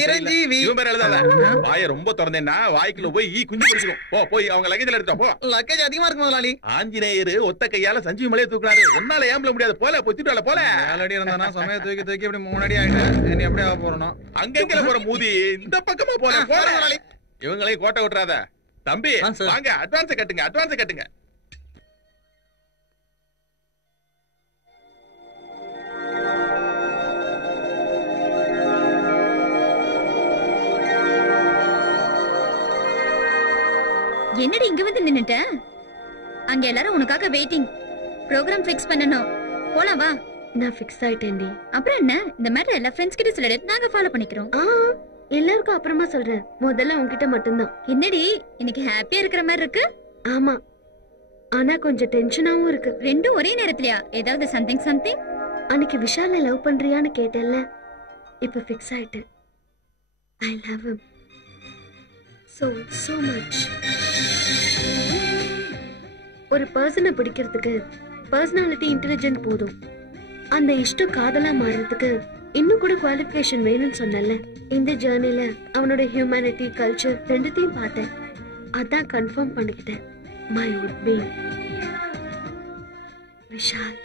சிரஞ்சீவி. இவன் பேர் எழுதாத. வாயை ரொம்ப திறந்தேன்னா வாய்க்குள்ள போய் ஈ குஞ்சு பிடிச்சிடும். போ, போய் அவங்க லக்கேஜ்ல எடுத்தா போ. லக்கேஜ் அதிகமா இருக்கு முதலாளி. ஆஞ்சநேயர் ஒத்த கையால சஞ்சீவி மலையை தூக்குறாரு. உன்னால ஏம்பல முடியாது. போல பொத்திட்டு போல. ஆல்ரெடி இருந்தானா சமய தூக்கி தூக்கி இப்படி 3 அடி ஆயிட்டேன். இனி அப்படியே போறணும். அங்கங்க போற மூதி இந்த பக்கமா போல. போல முதலாளி. இவங்களையும் கோட்டை விட்டுறாத. தம்பி வாங்க, அட்வான்ஸ் கட்டுங்க, அட்வான்ஸ் கட்டுங்க. என்னடி இங்க வந்து நின்னுட்ட? அங்க எல்லாரும் உனக்காக வெயிட்டிங். ப்ரோகிராம் ஃபிக்ஸ் பண்ணனும். போலாம் வா. நான் ஃபிக்ஸ் ஆயிட்டேன்டி. அப்புறம் என்ன? இந்த மேட்டர் எல்லா ஃப்ரெண்ட்ஸ் கிட்ட சொல்லிடு, நாங்க ஃபாலோ பண்ணிக்கிறோம். எல்லாருக்கும் அப்புறமா சொல்றேன், முதல்ல உன்கிட்ட மட்டும்தான். என்னடி இன்னைக்கு ஹாப்பியா இருக்கிற மாதிரி இருக்கு? ஆமா, ஆனா கொஞ்சம் டென்ஷனாவும் இருக்கு. ரெண்டும் ஒரே நேரத்துலயா? ஏதாவது சம்திங் சம்திங்? அன்னைக்கு விஷால லவ் பண்றியான்னு கேட்டேன்ல, இப்ப ஃபிக்ஸ் ஆயிட்டேன். I love him so much. ஒரு பர்சனை பிடிக்கிறதுக்கு பர்சனாலிட்டி இன்டெலிஜென்ட் போதும். அந்த இஷ்டம் காதலா மாறுறதுக்கு இன்னும் கூட குவாலிஃபிகேஷன் வேணும்னு சொன்னல. இந்த ஜர்னில அவனோட ஹியூமனிட்டி, கல்ச்சர் ரெண்டுத்தையும் பார்த்தேன். அதான் கன்ஃபார்ம் பண்ணிக்கிட்டேன். My would be. விஷால்.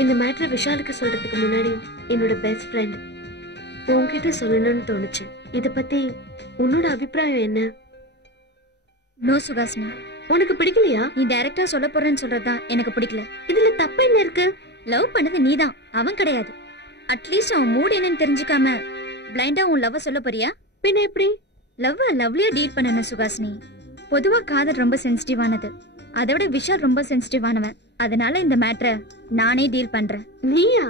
இந்த மேட்டர் விஷாலுக்கு சொல்றதுக்கு முன்னாடி என்னோட பெஸ்ட் ஃப்ரெண்ட் உன்கிட்ட சொல்லணும்னு தோணுச்சு. இத பத்தி உன்னோட அபிப்பிராயம் என்ன? நோ சுகாசினி, உனக்கு பிடிக்கலையா? நீ டைரக்டா சொல்ல போறேன்னு சொல்றதுதான் எனக்கு பிடிக்கல. இதுல தப்பு என்ன இருக்கு? லவ் பண்ணது நீதான், அவன் கிடையாது. அட்லீஸ்ட் அவன் மூட் என்னன்னு தெரிஞ்சுக்காம பிளைண்டா உன் லவ் சொல்ல போறியா? பின்ன எப்படி? லவ் லவ்லியா டீல் பண்ணணும் சுகாசினி. பொதுவா காதல் ரொம்ப சென்சிட்டிவானது, அதை விட விஷால் ரொம்ப சென்சிட்டிவானவன். அதனால இந்த மேட்டரை நானே டீல் பண்றேன். நீயா?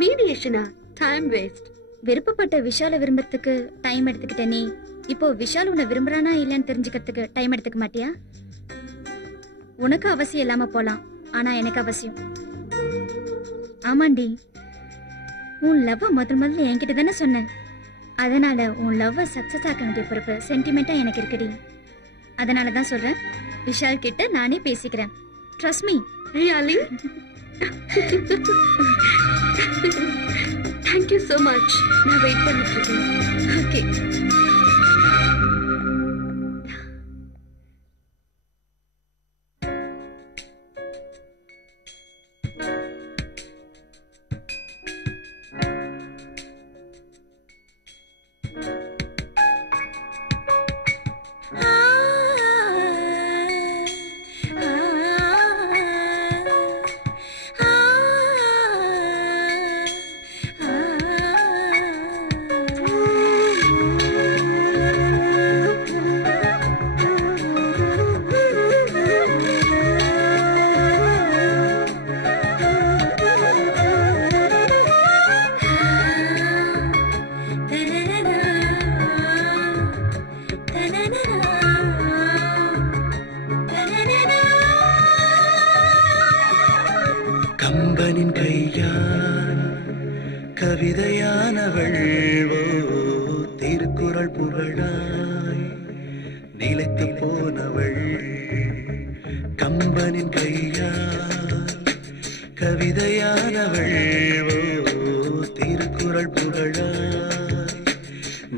மீடியேஷனா? Time waste. விருப்பப்பட்ட விஷால விரும்புறதுக்கு டைம் எடுத்துக்கிட்ட நீ இப்போ விஷால் உன்னை விரும்புறானா இல்லன்னு தெரிஞ்சுக்கிறதுக்கு டைம் எடுத்துக்க மாட்டியா? உனக்கு அவசியம் இல்லாம போலாம், ஆனா எனக்கு அவசியம். ஆமாண்டி, உன் லவ் முதல்ல என்கிட்ட தானே சொன்ன. அதனால உன் லவ் சக்சஸ் ஆக்க வேண்டிய பொறுப்பு சென்டிமெண்டா எனக்கு இருக்குடி. அதனாலதான் சொல்றேன், விஷால் கிட்ட நானே பேசிக்கிறேன். Trust me. Really? Thank you so much. நான் வெயிட் பண்ணிட்டு இருக்கேன். ஓகே. கம்பனின் கையால் கவிதையானவள் திருக்குறள் புகழாய் நிலைத்து போனவள். கம்பனின் கையால் கவிதையானவள் திருக்குறள் புகழாய்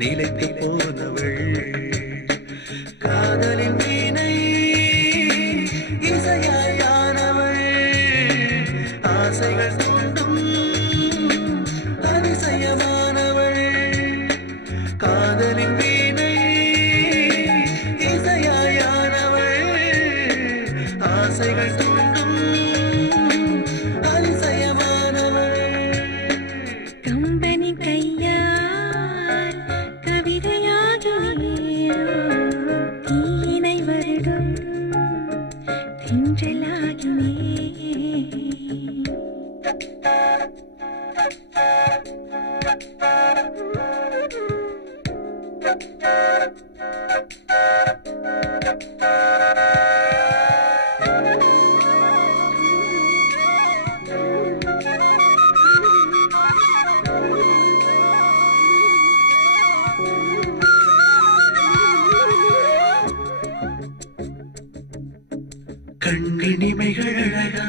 நிலைத்து போனவள். காதலின் வீணை இசையானவள் ஆசைகள் தூண்டும் அதிசயமானவள். காதலின் வீணை இசையானவள் ஆசைகள் தூண்டும் அதிசயமானவள். கம்பனி கையால் கவிதையாகி தீயினை வருடும் தின்றலாகினே. கண்ணினிமைகள் அழகா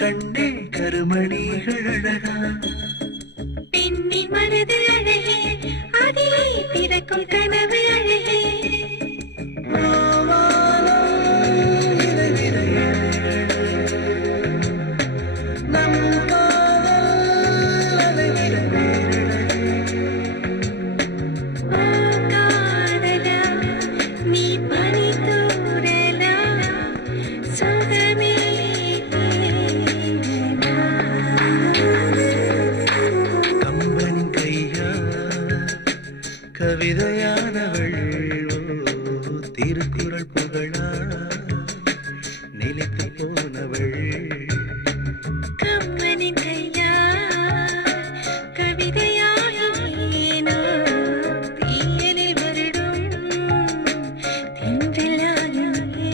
கண்ணே கருமணிகள் அழகா. பெண்ணின் மனது அழகே அதிலே பிறக்கும் கனவு அழகே. நம் காதல் அலைவிட ஓ காதலா நீ பனி தூறலா சுகமே கம்பன் கையா கவிதையானவள் திருக்குறள் புகழா நிலைத்து போனவள். கம்பனின் கையா கவிதையாகினோ தீயனில் வருடும் தென்றலாகினே.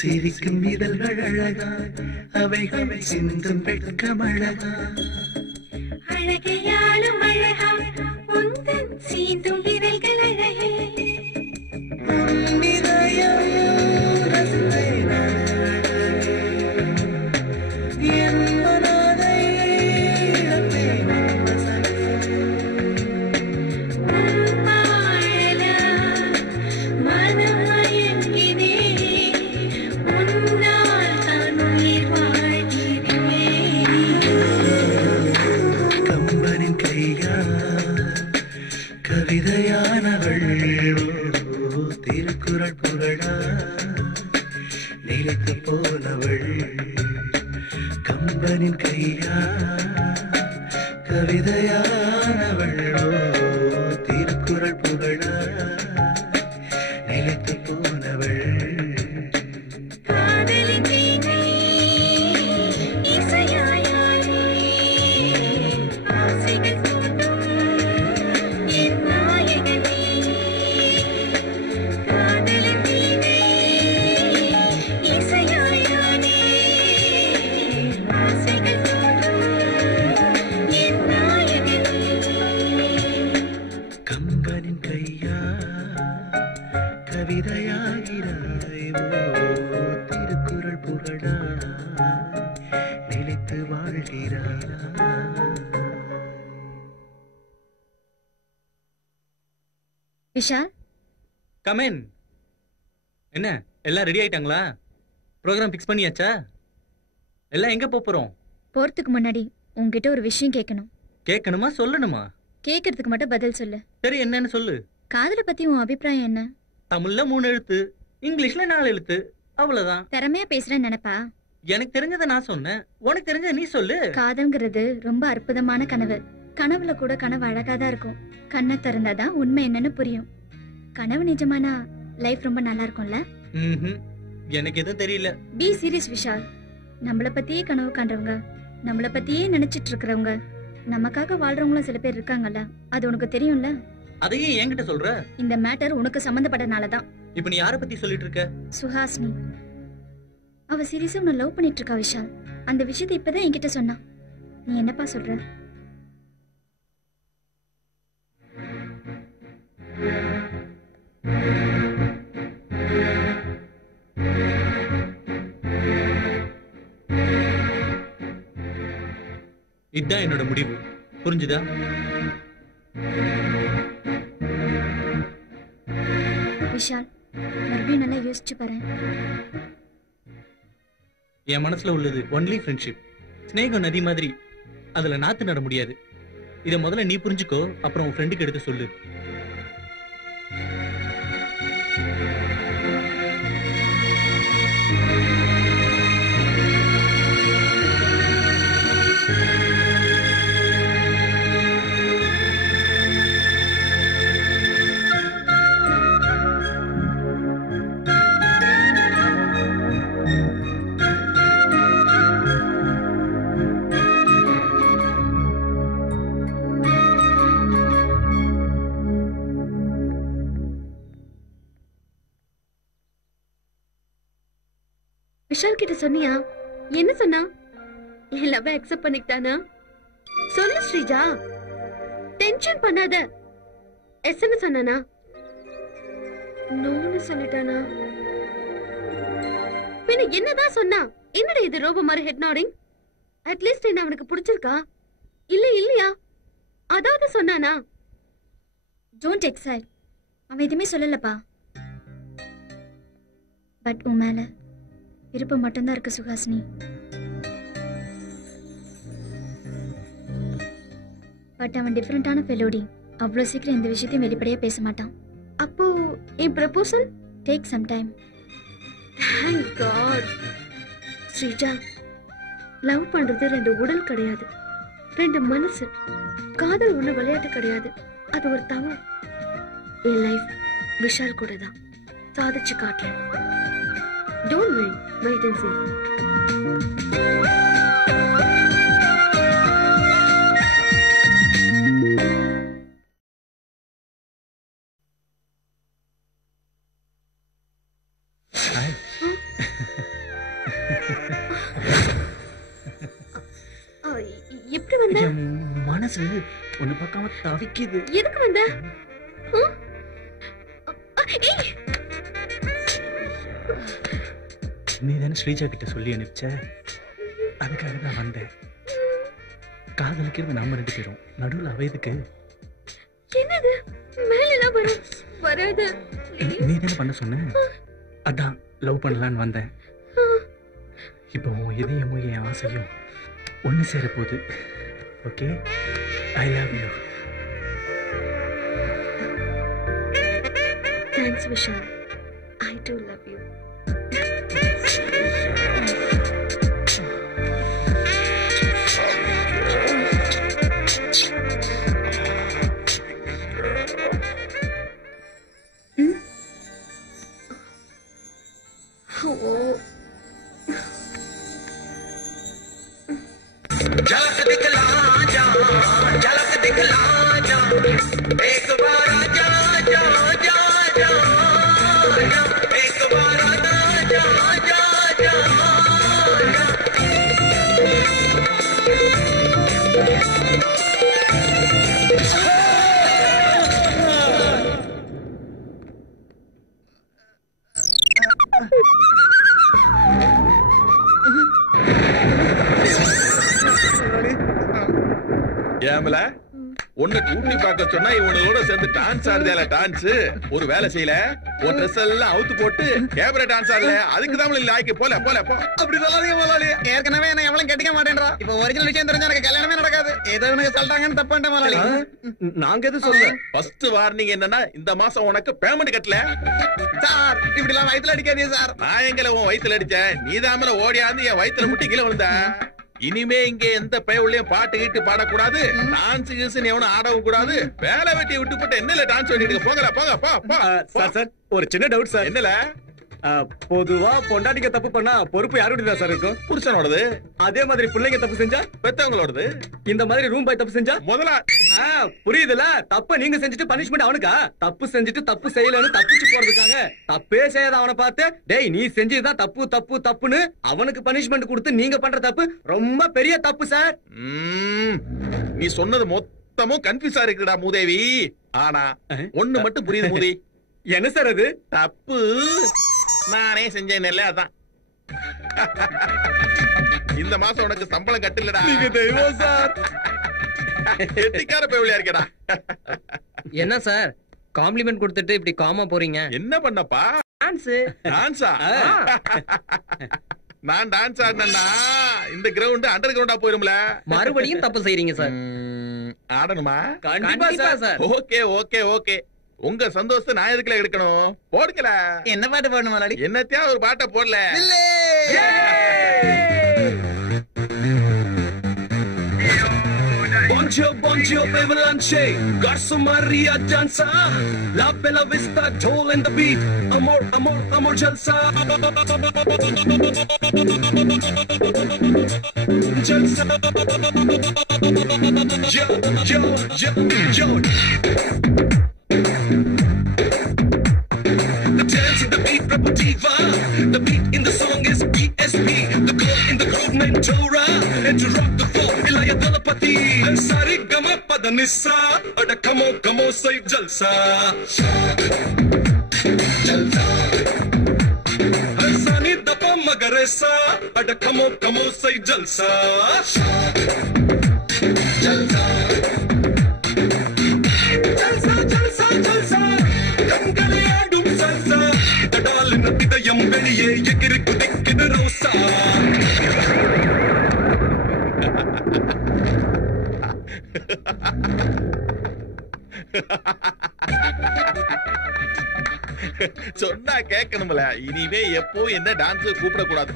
சிரிக்கும் இதழ்கள் அழகா அவைகள் சிந்தும் வெட்கம் அழகா அழகையாலும் அழகா உந்தன் சீந்தும் விரல்கள் அழகே கவிதையானவள் திருக்குறள் புகழா நிலைத்து போனவள் கம்பனின் கையா கவிதையானவள் திருக்குறள் புகழா நிலைத்து போனவள் கம்பனின் கையா கவிதையாகிறாய் திருக்குறள் புகழா நிலைத்து வாழ்கிறாய் விஷால் கமென். என்ன எல்லாம் ரெடி ஆயிட்டாங்களா? ப்ரோக்ராம் ஃபிக்ஸ் பண்ணியாச்சா? எல்லாம் எங்க போறோம்? போறதுக்கு முன்னாடி உன்கிட்ட ஒரு விஷயம் கேட்கணும். கேட்கணுமா சொல்லணுமா? கேட்கறதுக்கு மட்டும் பதில் சொல்லு. சரி, என்னன்னு சொல்லு. காதலை பத்தி உன் அபிப்பிராயம் என்ன? தமிழ்ல 3 எழுத்து, இங்கிலீஷ்ல 4 எழுத்து, அவ்வளவுதான். திறமையா பேசுறேன்னு நினைப்பா? எனக்கு தெரிஞ்சதை நான் சொன்னேன், உனக்கு தெரிஞ்சதை நீ சொல்லு. காதல்ங்கிறது ரொம்ப அற்புதமான கனவு. கனவுல கூட கனவு அழகாதான் இருக்கும். கண்ணை திறந்தாதான் உண்மை என்னன்னு புரியும். கனவு நிஜமானா லைஃப் ரொம்ப நல்லா இருக்கும்ல? எனக்கு எதுவும் தெரியல. Be serious Vishal. நம்மள பத்தியே கனவு காண்றவங்க, நம்மள பத்தியே நினைச்சிட்டு இருக்கிறவங்க, நமக்காக வாழ்றவங்களும் சில பேர் இருக்காங்கல்ல, அது உனக்கு தெரியும்ல? அதையே என்கிட்ட சொல்ற? இந்த மேட்டர் உனக்கு சம்பந்தப்பட்டனாலதான். இப்ப நீ யார பத்தி சொல்லிட்டு இருக்க? சுஹாசினி. அவ சீரியஸா உன்னை லவ் பண்ணிட்டு இருக்கா விஷால். அந்த விஷயத்தை இப்பதான் என்கிட்ட சொன்னா. நீ என்னப்பா சொல்ற? இதுதான் என்னோட முடிவு. புரிஞ்சுதா? விஷால், மறுபடியும் நல்லா யோசிச்சு பாரு. என் மனசுல உள்ளது ஒன்லி ஃப்ரெண்ட்ஷிப். ஸ்நேகம் நதி மாதிரி, அதுல நாத்து நட முடியாது. இத முதல்ல நீ புரிஞ்சுக்கோ, அப்புறம் உன் ஃப்ரெண்டுக்கு எடுத்து சொல்லு. விஷால் கிட்ட சொன்னியா? என்ன சொன்னா? என் லவ் அக்செப்ட் பண்ணிக்கிட்டானா? சொல்லு ஸ்ரீஜா, டென்ஷன் பண்ணாத. எஸ்ன்னு சொன்னானா? நோன்னு சொல்லிட்டானா? பின்ன என்னதான் சொன்னா? என்னடா இது ரோபோ மாதிரி ஹெட் நாடிங்? அட்லீஸ்ட் என்ன அவனுக்கு பிடிச்சிருக்கா? இல்ல இல்லையா? அதாவது சொன்னானா? Don't excite. அவன் எதுவுமே சொல்லலப்பா. பட் உன் மேல விருப்பம் மட்டும்தான் இருக்கு சுஹாசினி. பட் அவன் டிஃபரெண்டான ஃபெலோடி. அவ்வளோ சீக்கிரம் இந்த விஷயத்தையும் வெளிப்படையா பேச மாட்டான். அப்போ என் proposal take some time. Thank God. Sreeja, love பண்றது 2 உடல் கிடையாது, 2 மனசு. காதல் ஒண்ணு விளையாட்டு கிடையாது, அது ஒரு தவம். என் லைஃப் விஷால் கூட தான். சாதிச்சு காட்டுறேன். Don't wait and see. மனசு ஒண்ணு பார்க்காம தவிக்குது. எதுக்கு வந்த? ஏய், நீ தானே ஸ்ரீஜா கிட்ட சொல்லி அனுப்பிச்ச, அதுக்காக தான் வந்தேன். காதலிக்கிறது நாம 2 பேரும், நடுவுல அவதுக்கு. என்னது மேல எல்லாம் வராது. நீ தானே பண்ண சொன்ன, அதான் லவ் பண்ணலான்னு வந்தேன். இப்போ உன் இதயமும் என் ஆசையும் ஒண்ணு சேர போகுது. Okay, I love you. Thanks, Vishal. I too love you. झलक दिखला जा, झलक दिखला जा, एक बार आजा जा जा जा, एक बार आजा जा जा जा। ஏமல உன்னை கூட்டி பார்க்க சொன்னா இவனோட சேர்ந்து டான்ஸ் ஆடுதேல டான்ஸ் ஒரு வேலை செய்யல, ஒரு ட்ரெஸ் எல்லாம் அவுத்து போட்டு கேமரா டான்ஸ் ஆடல, அதுக்கு தான் லாய்க்கு போல போல போ. அப்படி சொல்லாதீங்க முதலாளி, ஏற்கனவே என்ன எவ்வளவு கட்டிக்க மாட்டேன்றா. இப்ப ஒரிஜினல் விஷயம் தெரிஞ்சா எனக்கு கல்யாணமே நடக்காது. ஏதோ இவனுக்கு சொல்றாங்கன்னு தப்பாண்ட முதலாளி. நாங்க எது சொல்ல, ஃபர்ஸ்ட் வார்னிங் என்னன்னா இந்த மாசம் உனக்கு பேமெண்ட் கட்டல சார். இப்படி எல்லாம் வயித்துல அடிக்காதீங்க சார். நான் எங்களை உன் வயித்துல அடிச்சேன், நீதாமல ஓடியாந்து என் வயித்துல முட்டி கீழே விழுந்த. இனிமே இங்க எந்த பயவுலயும் பாட்டு கீட்டு பாடக்கூடாது, டான்ஸ் கீஸ் எவனும் ஆடவும் கூடாது. வேலை வெட்டி விட்டு போட்டு என்னல டான்ஸ் பண்ணிட்டு போங்கல போங்க போ. சார் ஒரு சின்ன டவுட் சார். என்னல பொதுவா பொண்டாட்டிக்க தப்பு பண்ணா பொறுப்பு யாருடைய சார் இருக்கும்? புருஷனோடது. அதே மாதிரி பிள்ளைங்க தப்பு செஞ்சா பெத்தவங்களோடது. இந்த மாதிரி ரூம் பாய் தப்பு செஞ்சா முதல்ல புரியுதுல, தப்ப நீங்க செஞ்சுட்டு பனிஷ்மெண்ட் அவனுக்கா? தப்பு செஞ்சுட்டு தப்பு செய்யலன்னு தப்பிச்சு போறதுக்காக தப்பே செய்யாத அவனை பார்த்து டேய் நீ செஞ்சதுதான் தப்பு தப்பு தப்புன்னு அவனுக்கு பனிஷ்மெண்ட் கொடுத்து நீங்க பண்ற தப்பு ரொம்ப பெரிய தப்பு சார். நீ சொன்னது மொத்தமும் கன்ஃபியூஸா இருக்குடா மூதேவி. ஆனா ஒண்ணு மட்டும் புரியுது மூதி. என்ன சார் அது? தப்பு நானே செஞ்சேன், அதான். இந்த மாசம் உனக்கு சம்பளம் கட்டலடா. நீங்க தெய்வம் சார். எட்டிக்கார பேவலியா இருக்கடா. என்ன சார் காம்ப்ளிமெண்ட் கொடுத்துட்டு இப்படி காமா போறீங்க? என்ன பண்ணப்பா? டான்ஸா? நான் டான்ஸ் ஆடினா இந்த கிரவுண்ட் அண்டர் கிரவுண்டா போயிரும்ல. மறுபடியும் தப்பு செய்றீங்க சார். ஆடணுமா? கண்டிப்பா சார். ஓகே ஓகே ஓகே, உங்க சந்தோஷத்தை நான் எதுக்குல எடுக்கணும்? போடுக்கல. என்ன பாட்டு பாடணும் முதலாளி? என்னத்தையா ஒரு பாட்டை போடல. Bonjour, Bevalanche, Garso Maria danza, la bella vista, toll and the beat, amor, amor, amor, jalsa. Jalsa. Yo. The dance in the beat, Prabhu Diva. The beat in the song is ESP. The girl in the groove named Tora. And to rock the floor, Ilaya Dalapati. And Sari Gama Padanissa. Ada Kamo say Jalsa. Jalsa. And Sani Dapa Magaresa. Ada Kamo say Jalsa. Jalsa. கங்களையாடும் சல்சா, தடாலின் இதயம் வெளியே எகிரி குதிக்குது ரோசா. சொன்னா கேட்கணும்ல, இனிமே எப்போ என்ன dance கூப்பிட கூடாது.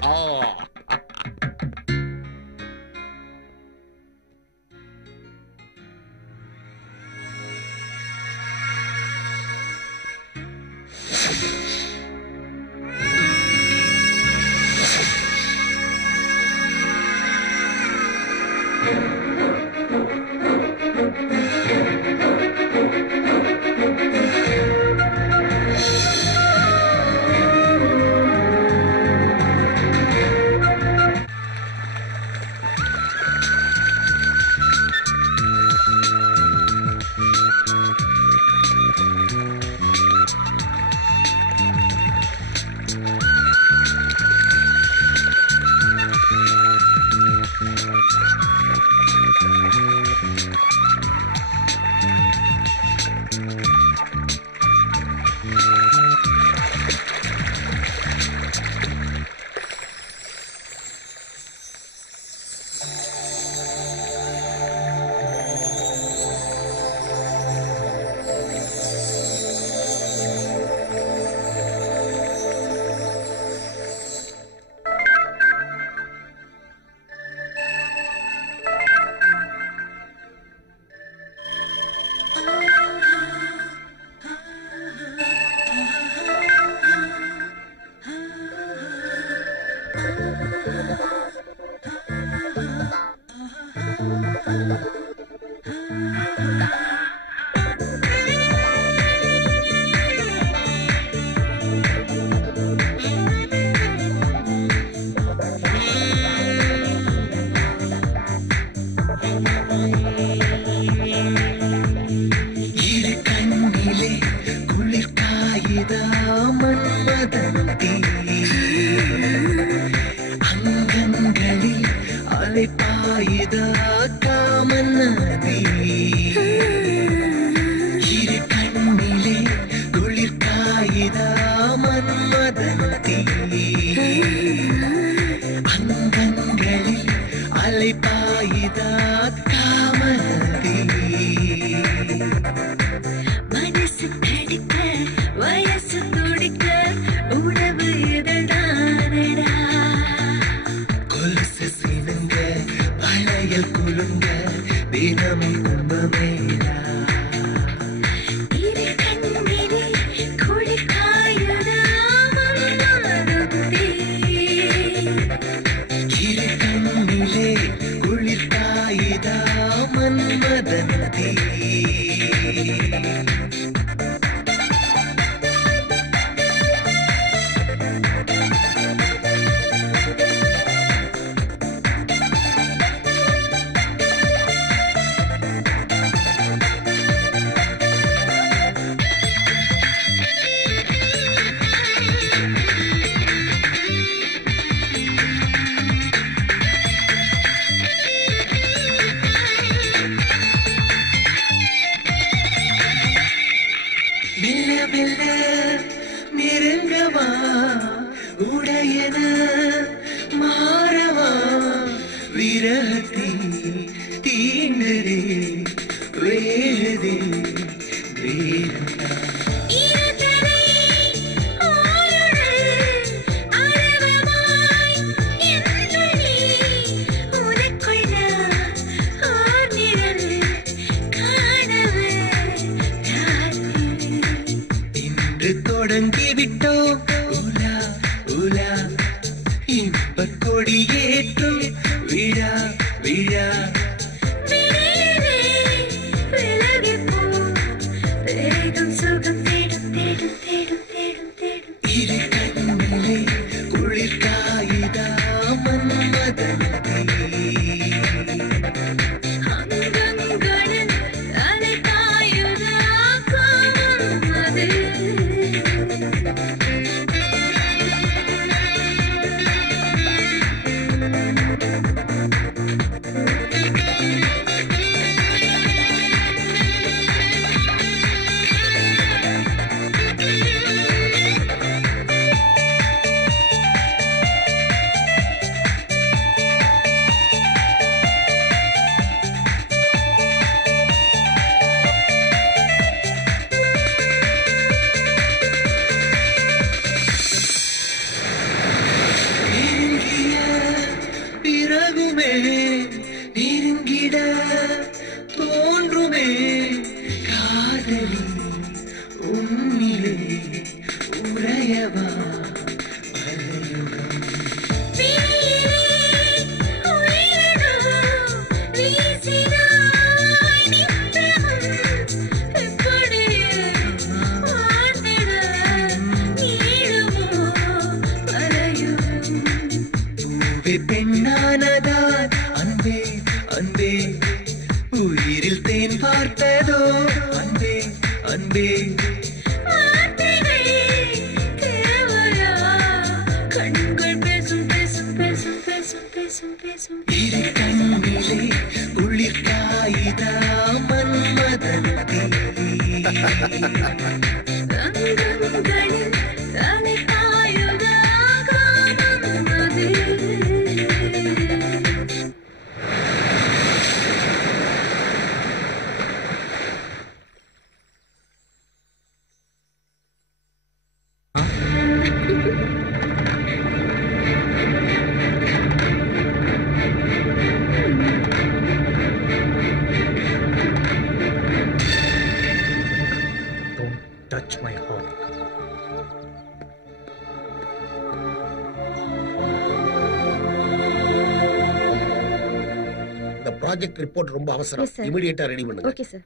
Project report ரொம்ப அவசரம். Yes, sir. இமிடியேட்டா ரெடி பண்ணுங்க. Okay sir.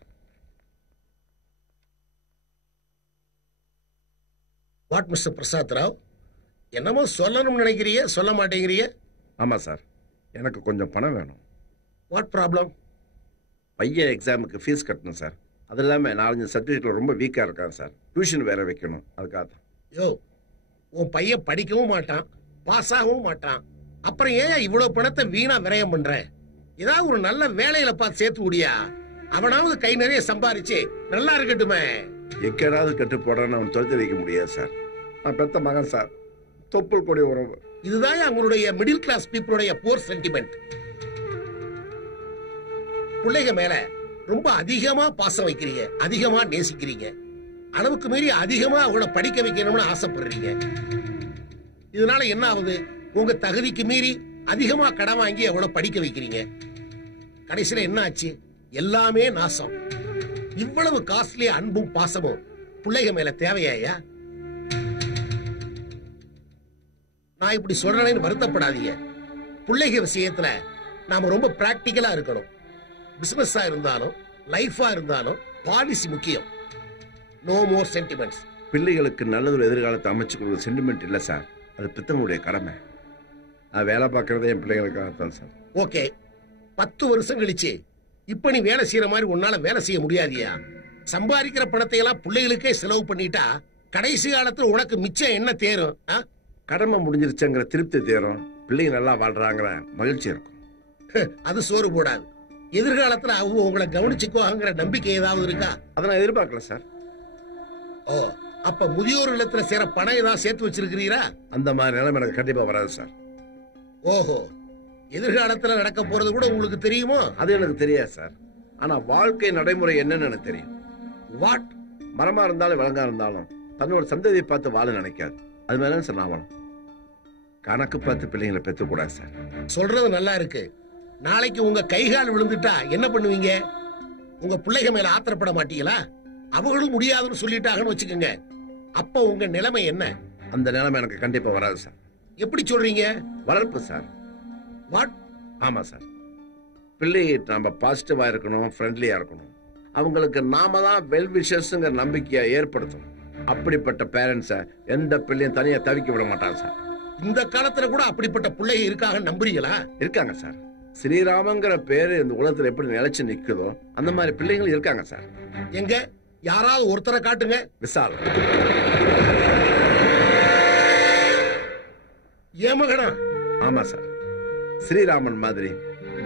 What mister Prasad Rao, என்னமோ சொல்லணும்னு நினைக்கிறீங்க, சொல்ல மாட்டேங்கிறீங்க? ஆமா சார், எனக்கு கொஞ்சம் பணம் வேணும். What problem? பையன் எக்ஸாமுக்கு ஃபீஸ் கட்டணும் சார். அது இல்லாமல் 4-5 சப்ஜெக்ட்ல ரொம்ப வீக்காக இருக்கான் சார். டியூஷன் வேற வைக்கணும், அதுக்காக தான். யோ, உன் பையன் படிக்கவும் மாட்டான், பாஸ் ஆகவும் மாட்டான், அப்புறம் ஏன் இவ்வளவு பணத்தை வீணா விரயம் பண்ற? ஏதாவது ஒரு நல்ல வேலையில பார்த்து சேர்த்து விடியா, அவனாவது கை நிறைய சம்பாரிச்சு நல்லா இருக்கட்டுமே. எக்கேடாவது கட்டு போடான்னு அவன் துரத்தி வைக்க முடியாது சார். நான் பெத்த மகன் சார், தொப்புள் கொடி உறவு. இதுதான் அவங்களுடைய மிடில் கிளாஸ் பீப்புளுடைய போர் சென்டிமெண்ட். பிள்ளைங்க மேல ரொம்ப அதிகமா பாசம் வைக்கிறீங்க, அதிகமா நேசிக்கிறீங்க, அளவுக்கு மீறி அதிகமா அவங்கள படிக்க வைக்கணும்னு ஆசைப்படுறீங்க. இதனால என்ன ஆகுது? உங்க தகுதிக்கு மீறி அதிகமா கடன் வாங்கி அவங்கள படிக்க வைக்கிறீங்க. கடைசியில என்ன ஆச்சு? எல்லாமே நாசம். இவ்வளவு காஸ்ட்லி அன்பும் பாசமும் பிள்ளைங்க மேல தேவையா? நான் இப்படி சொல்றேன்னு வருத்தப்படாதீங்க. பிள்ளைங்க விஷயத்துல நாம ரொம்ப பிராக்டிக்கலா இருக்கணும். பிசினஸா இருந்தாலும் லைஃபா இருந்தாலும் பாலிசி முக்கியம். No more sentiments. பிள்ளைகளுக்கு நல்லதொரு எதிர்காலத்தை அமைச்சு கொடுக்குற சென்டிமெண்ட் இல்லை சார், அது பித்தனுடைய கடமை. நான் வேலை பார்க்கறதே என் பிள்ளைகளுக்காகத்தான் சார். ஓகே, 10 வருஷம் கழிச்சு இப்ப நீ வேலை செய்யற மாதிரி உன்னால வேலை செய்ய முடியாதியா? சம்பாதிக்கிற பணத்தை எல்லாம் பிள்ளைகளுக்கே செலவு பண்ணிட்டா கடைசி காலத்துல உனக்கு மிச்சம் என்ன தேரும்? கடமை முடிஞ்சிருச்சுங்கிற திருப்தி தேரும், பிள்ளைங்க நல்லா வாழ்றாங்கிற மகிழ்ச்சி இருக்கும். அது சோறு போடாது. எதிர்காலத்துல அவங்க உங்களை கவனிச்சுக்குவாங்கிற நம்பிக்கை ஏதாவது இருக்கா? அதை நான் எதிர்பார்க்கல சார். ஓ, அப்ப முதியோர் இல்லத்துல சேர பணம் ஏதாவது சேர்த்து வச்சிருக்கிறீரா? அந்த மாதிரி நிலைமை எனக்கு கண்டிப்பா வராது சார். ஓஹோ, எதிர்காலத்துல நடக்க போறது கூட உங்களுக்கு தெரியுமோ? அது எனக்கு தெரியாது சார். ஆனா வாழ்க்கை நடைமுறை என்னன்னு எனக்கு தெரியும். வாட்? மரமா இருந்தாலும் விலங்கா இருந்தாலும் தன்னோட சந்ததியை பார்த்து வாழ நினைக்காது. அது மாதிரி சார் நான் வாழும். கணக்கு பார்த்து பிள்ளைங்களை பெற்றுக்கூடாது சார். சொல்றது நல்லா இருக்கு. நாளைக்கு உங்க கைகால் விழுந்துட்டா என்ன பண்ணுவீங்க? உங்க பிள்ளைங்க மேல ஆத்திரப்பட மாட்டீங்களா? அவங்களும் முடியாதுன்னு சொல்லிட்டாங்கன்னு வச்சுக்கோங்க, அப்ப உங்க நிலைமை என்ன? அந்த நிலைமை எனக்கு கண்டிப்பா வராது சார். எப்படி சொல்றீங்க? வளர்ப்பு சார். வாட்? ஆமா சார், பிள்ளை நம்ம பாசிட்டிவா இருக்கணும், ஃப்ரெண்ட்லியா இருக்கணும். அவங்களுக்கு நாம தான் வெல் விஷஸ்ங்கிற நம்பிக்கையை ஏற்படுத்தணும். அப்படிப்பட்ட பேரண்ட்ஸை எந்த பிள்ளையும் தனியா தவிக்க விட மாட்டாங்க சார். இந்த காலத்துல கூட அப்படிப்பட்ட பிள்ளைங்க இருக்காங்க, நம்புறீங்களா? இருக்காங்க சார். ஸ்ரீராமங்கிற பேரு இந்த உலகத்துல எப்படி நிலைச்சு நிக்குதோ அந்த மாதிரி பிள்ளைங்களும் இருக்காங்க சார். எங்க யாராவது ஒருத்தரை காட்டுங்க. விசால். ஏமகனா? ஆமா சார், ஸ்ரீராமன் மாதிரி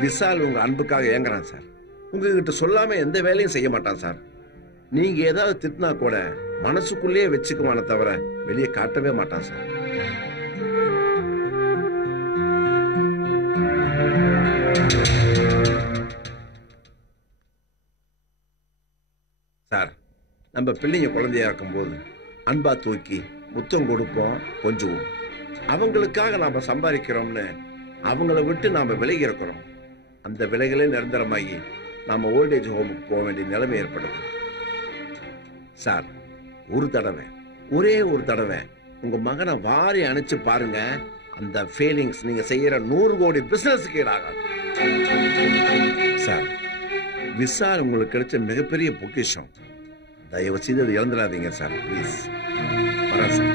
விசால் உங்க அன்புக்காக ஏங்குறான் சார். உங்ககிட்ட சொல்லாம எந்த வேலையும் செய்ய மாட்டான் சார். நீங்க ஏதாவது திட்டினா கூட மனசுக்குள்ளேயே வச்சுக்குவான தவிர வெளியே காட்டவே மாட்டான் சார். சார், நம்ம பிள்ளைங்க குழந்தையா இருக்கும்போது அன்பா தூக்கி முத்தம் கொடுப்போம், கொஞ்சுவோம். அவங்களுக்காக நாம சம்பாதிக்கிறோம்னு அவங்கள விட்டு நாம விலகி இருக்கிறோம். அந்த விலைகளே நிரந்தரமாகி நாம ஓல்டேஜ் ஹோமுக்கு போக வேண்டிய நிலைமை ஏற்படுது சார். ஒரு தடவை, ஒரே ஒரு தடவை உங்க மகனை வாரி அணைச்சு பாருங்க. அந்த ஃபீலிங்ஸ் நீங்க செய்யற 100 கோடி பிசினஸ்க்கு ஈடாகாது சார். விசால் உங்களுக்கு கிடைச்ச மிகப்பெரிய பொக்கிஷம். தயவு செய்து அதை இழந்துடாதீங்க சார், ப்ளீஸ். வரேன் சார்.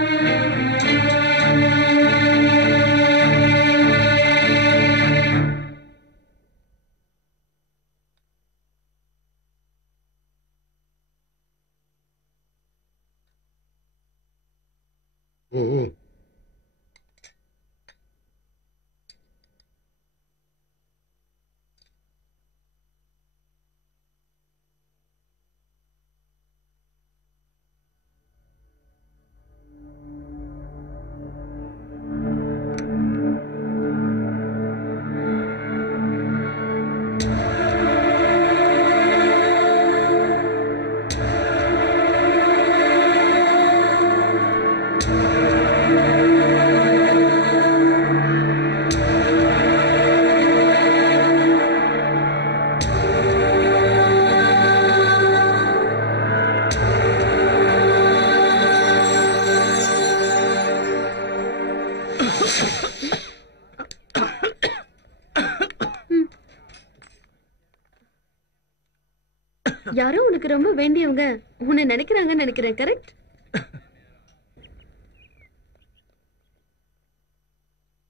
யாரோ உனக்கு ரொம்ப வேண்டியவங்க உன்னை நினைக்கிறாங்கன்னு நினைக்கிறேன். கரெக்ட்?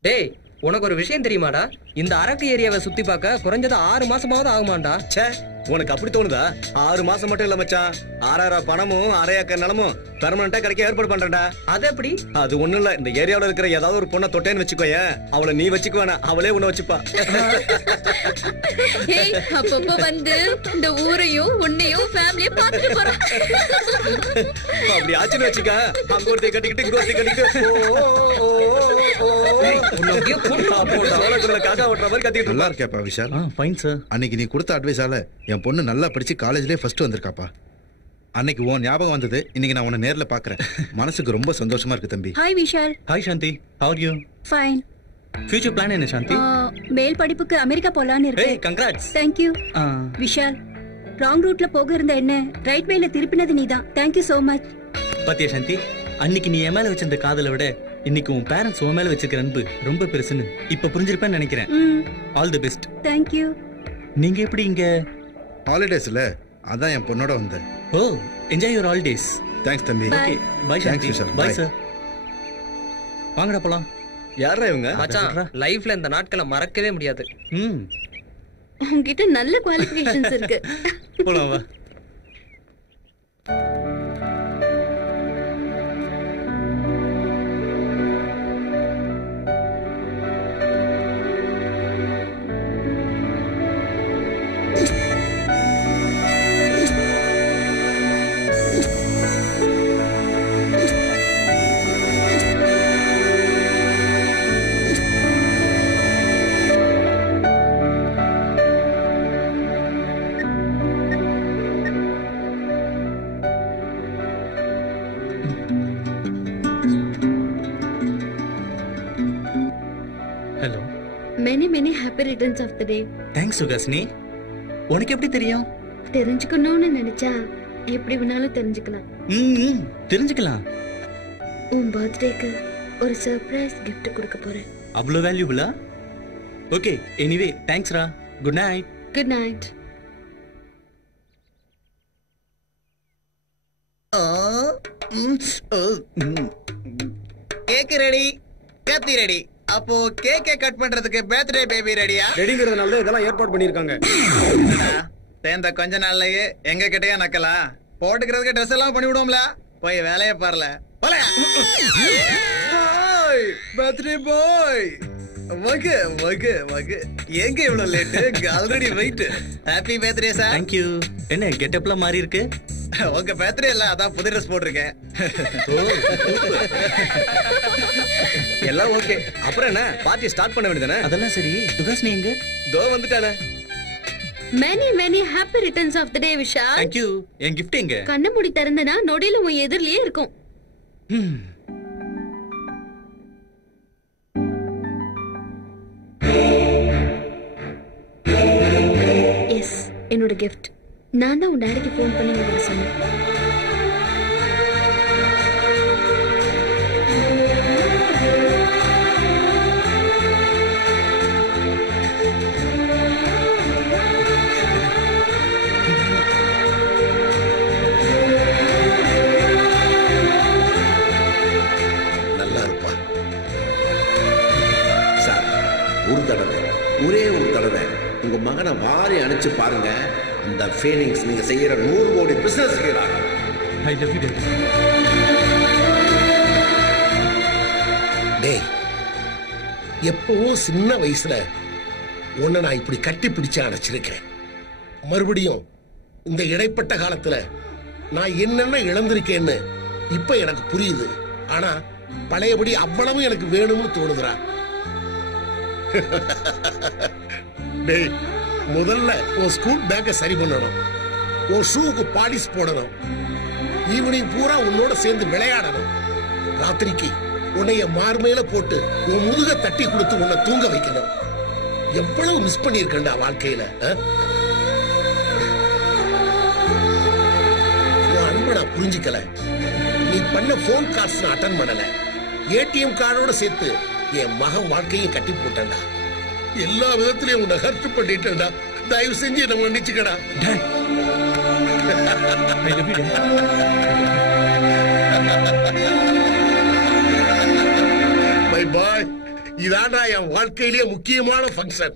டேய், உனக்கு ஒரு விஷயம் தெரியுமாடா? இந்த அரக்கு ஏரியாவை சுத்தி பார்க்க குறைஞ்சது 6 மாசமாவது ஆகுமாண்டா. ச்சே, உனக்கு அப்படி தோணுதா? 6 மாசம் மட்டும் இல்ல மச்சான், 6,000 பணமும் 1/2 ஏக்கர் நிலமும் பெர்மனண்டா கிடைக்க ஏற்பாடு பண்றேன்டா. அது எப்படி? அது ஒண்ணும் இல்ல, இந்த ஏரியாவுல இருக்கிற ஏதாவது ஒரு பொண்ணை தொட்டேன்னு வச்சுக்கோய, அவளை நீ வச்சுக்க வேணாம், அவளே உன்னை வச்சுப்பா. ஏய், அப்பப்போ வந்து இந்த ஊரையும் உன்னையும் ஃபேமிலியை பார்த்துட்டு போறேன். அப்படி ஆச்சுன்னு வச்சுக்க, அங்க ஒருத்தையும் கட்டிக்கிட்டு இங்க ஒருத்தையும் கட்டிக்கிட்டு காக்கா ஓட்டுற மாதிரி கத்திட்டு நல்லா இருக்கியாப்பா விஷால்? Fine sir. அன்னைக்கு நீ கொடுத்த அட்வைஸால என் பொண்ணு நல்லா படிச்சு காலேஜ்லயே ஃபர்ஸ்ட் வந்திருக்காப்பா. அன்னைக்கு உன் ஞாபகம் வந்தது, இன்னைக்கு நான் உன்னை நேர்ல பாக்குறேன். மனசுக்கு ரொம்ப சந்தோஷமா இருக்கு தம்பி. Hi Vishal. Hi Shanti, how are you? Fine. Future plan என்ன சாந்தி? மேல் படிப்புக்கு அமெரிக்கா போலான்னு ஏய், இருக்கேன். Congrats. Thank you. Vishal, wrong ரூட்ல போக இருந்த என்ன ரைட் வேல திருப்பினது நீதான். Thank you so much. பாத்தியா சாந்தி, அன்னைக்கு நீ என் மேல வச்சிருந்த காதலை விட இன்னைக்கு உன் பேரண்ட்ஸ் உன் மேல வச்சிருக்கிற அன்பு ரொம்ப பெருசுன்னு இப்ப புரிஞ்சிருப்பேன்னு நினைக்கிறேன். All the best. Thank you. நீங்க எப்படி இங்க? ஹாலிடேஸ்ல அதான் என் பொண்ணோட வந்தேன். Oh, enjoy your holidays. Thanks தம்பி. Okay, bye Shanti. Bye sir. வாங்கடா போலாம். யாரா இவங்க? மச்சான், லைஃப்ல இந்த நாட்களை மறக்கவே முடியாது. உன்கிட்ட நல்ல குவாலிஃபிகேஷன்ஸ் இருக்கு. போலாம் வா. Hello. many happy returns of the day. Thanks Suhasini. உனக்கு எப்படி தெரியும்? தெரிஞ்சுக்கணும்னு நினைச்சா எப்படி வேணாலும் தெரிஞ்சுக்கலாம். தெரிஞ்சுக்கலாம். உன் பர்த்டேக்கு ஒரு சர்ப்ரைஸ் gift கொடுக்க போறேன். அவ்வளவு வேல்யூபிளா? ஓகே, எனிவே தேங்க்ஸ் ரா. Good night. Good night. Cake ready, கத்தி ரெடி. அப்போ கேக்கை கட் பண்றதுக்கு பர்த்டே பேபி ரெடியா? ரெடிங்கிறதுனால தான் இதெல்லாம் ஏற்பாடு பண்ணிருக்காங்க. சேர்ந்த கொஞ்ச நாள்லயே எங்க கிட்டயே நக்கலா? போட்டுக்கிறதுக்கு ட்ரெஸ் எல்லாம் பண்ணி விடுவோம்ல, போய் வேலையை பாருல. பர்த்டே பாய், வகு வகு வகு. எங்க இவ்வளவு late? Already wait. Happy birthday sir. Thank you. என்ன கெட்டப்லாம் மாறி இருக்கு? உங்க பர்த்டே இல்ல, அதான் புது ட்ரெஸ் போட்டிருக்கேன். எல்லாம் ஓகே. அப்புறம் என்ன, பார்ட்டி ஸ்டார்ட் பண்ண வேண்டியதானே? அதெல்லாம் சரி. சுகாசினி எங்க? தோ வந்துட்டானே. many happy returns of the day Vishal. Thank you. N gift எங்க? கண்ண மூடி திறந்தனா நொடியில உன் எதிரிலேயே இருக்கும். எஸ், என்னோட கிஃப்ட். நான் தான் உன் டாடிக்கு ஃபோன் பண்ணி வர சொன்னேன். நல்லா இருப்பா சார். ஒரு தடவை, ஒரே ஒரு தடவை உங்க மகனை வாரி அணைச்சு பாருங்க. அந்த ஃபீலிங்ஸ் நீங்க செய்யற 100 கோடி business. I love you daddy. டேய், எப்பவோ சின்ன வயசுல உன்னை நான் இப்படி கட்டி பிடிச்சு அணைச்சிருக்கிறேன். மறுபடியும் இந்த இடைப்பட்ட காலத்துல நான் என்னென்ன இழந்திருக்கேன்னு இப்ப எனக்கு புரியுது. ஆனா பழையபடி அவ்வளவு எனக்கு வேணும்னு தோணுதுடா. டேய், முதல்ல உன் ஸ்கூல் பேக்கை சரி பண்ணணும், உன் ஷூக்கு பாலிஷ் போடணும், ஈவினிங் பூரா உன்னோட சேர்ந்து விளையாடணும், ராத்திரிக்கு உன்னைய மார்மேல போட்டு உன் முதுக தட்டி கொடுத்து உன்னை தூங்க வைக்கணும். எவ்வளவு மிஸ் பண்ணிருக்கா வாழ்க்கையில. உன் அன்பை நான் புரிஞ்சுக்கல. நீ பண்ண போன் கால்ஸ் நான் அட்டன் பண்ணல. ஏடிஎம் கார்டோட சேர்த்து என் மகன் வாழ்க்கையும் கட்டி போட்டேன்டா. எல்லா விதத்திலையும் உன்னை ஹர்ட் பண்ணிட்டேன்டா. தயவு செஞ்சு நம்ம மன்னிச்சுக்கடா. மை பாய், இதாண்டா என் வாழ்க்கையிலேயே முக்கியமான ஃபங்க்ஷன்.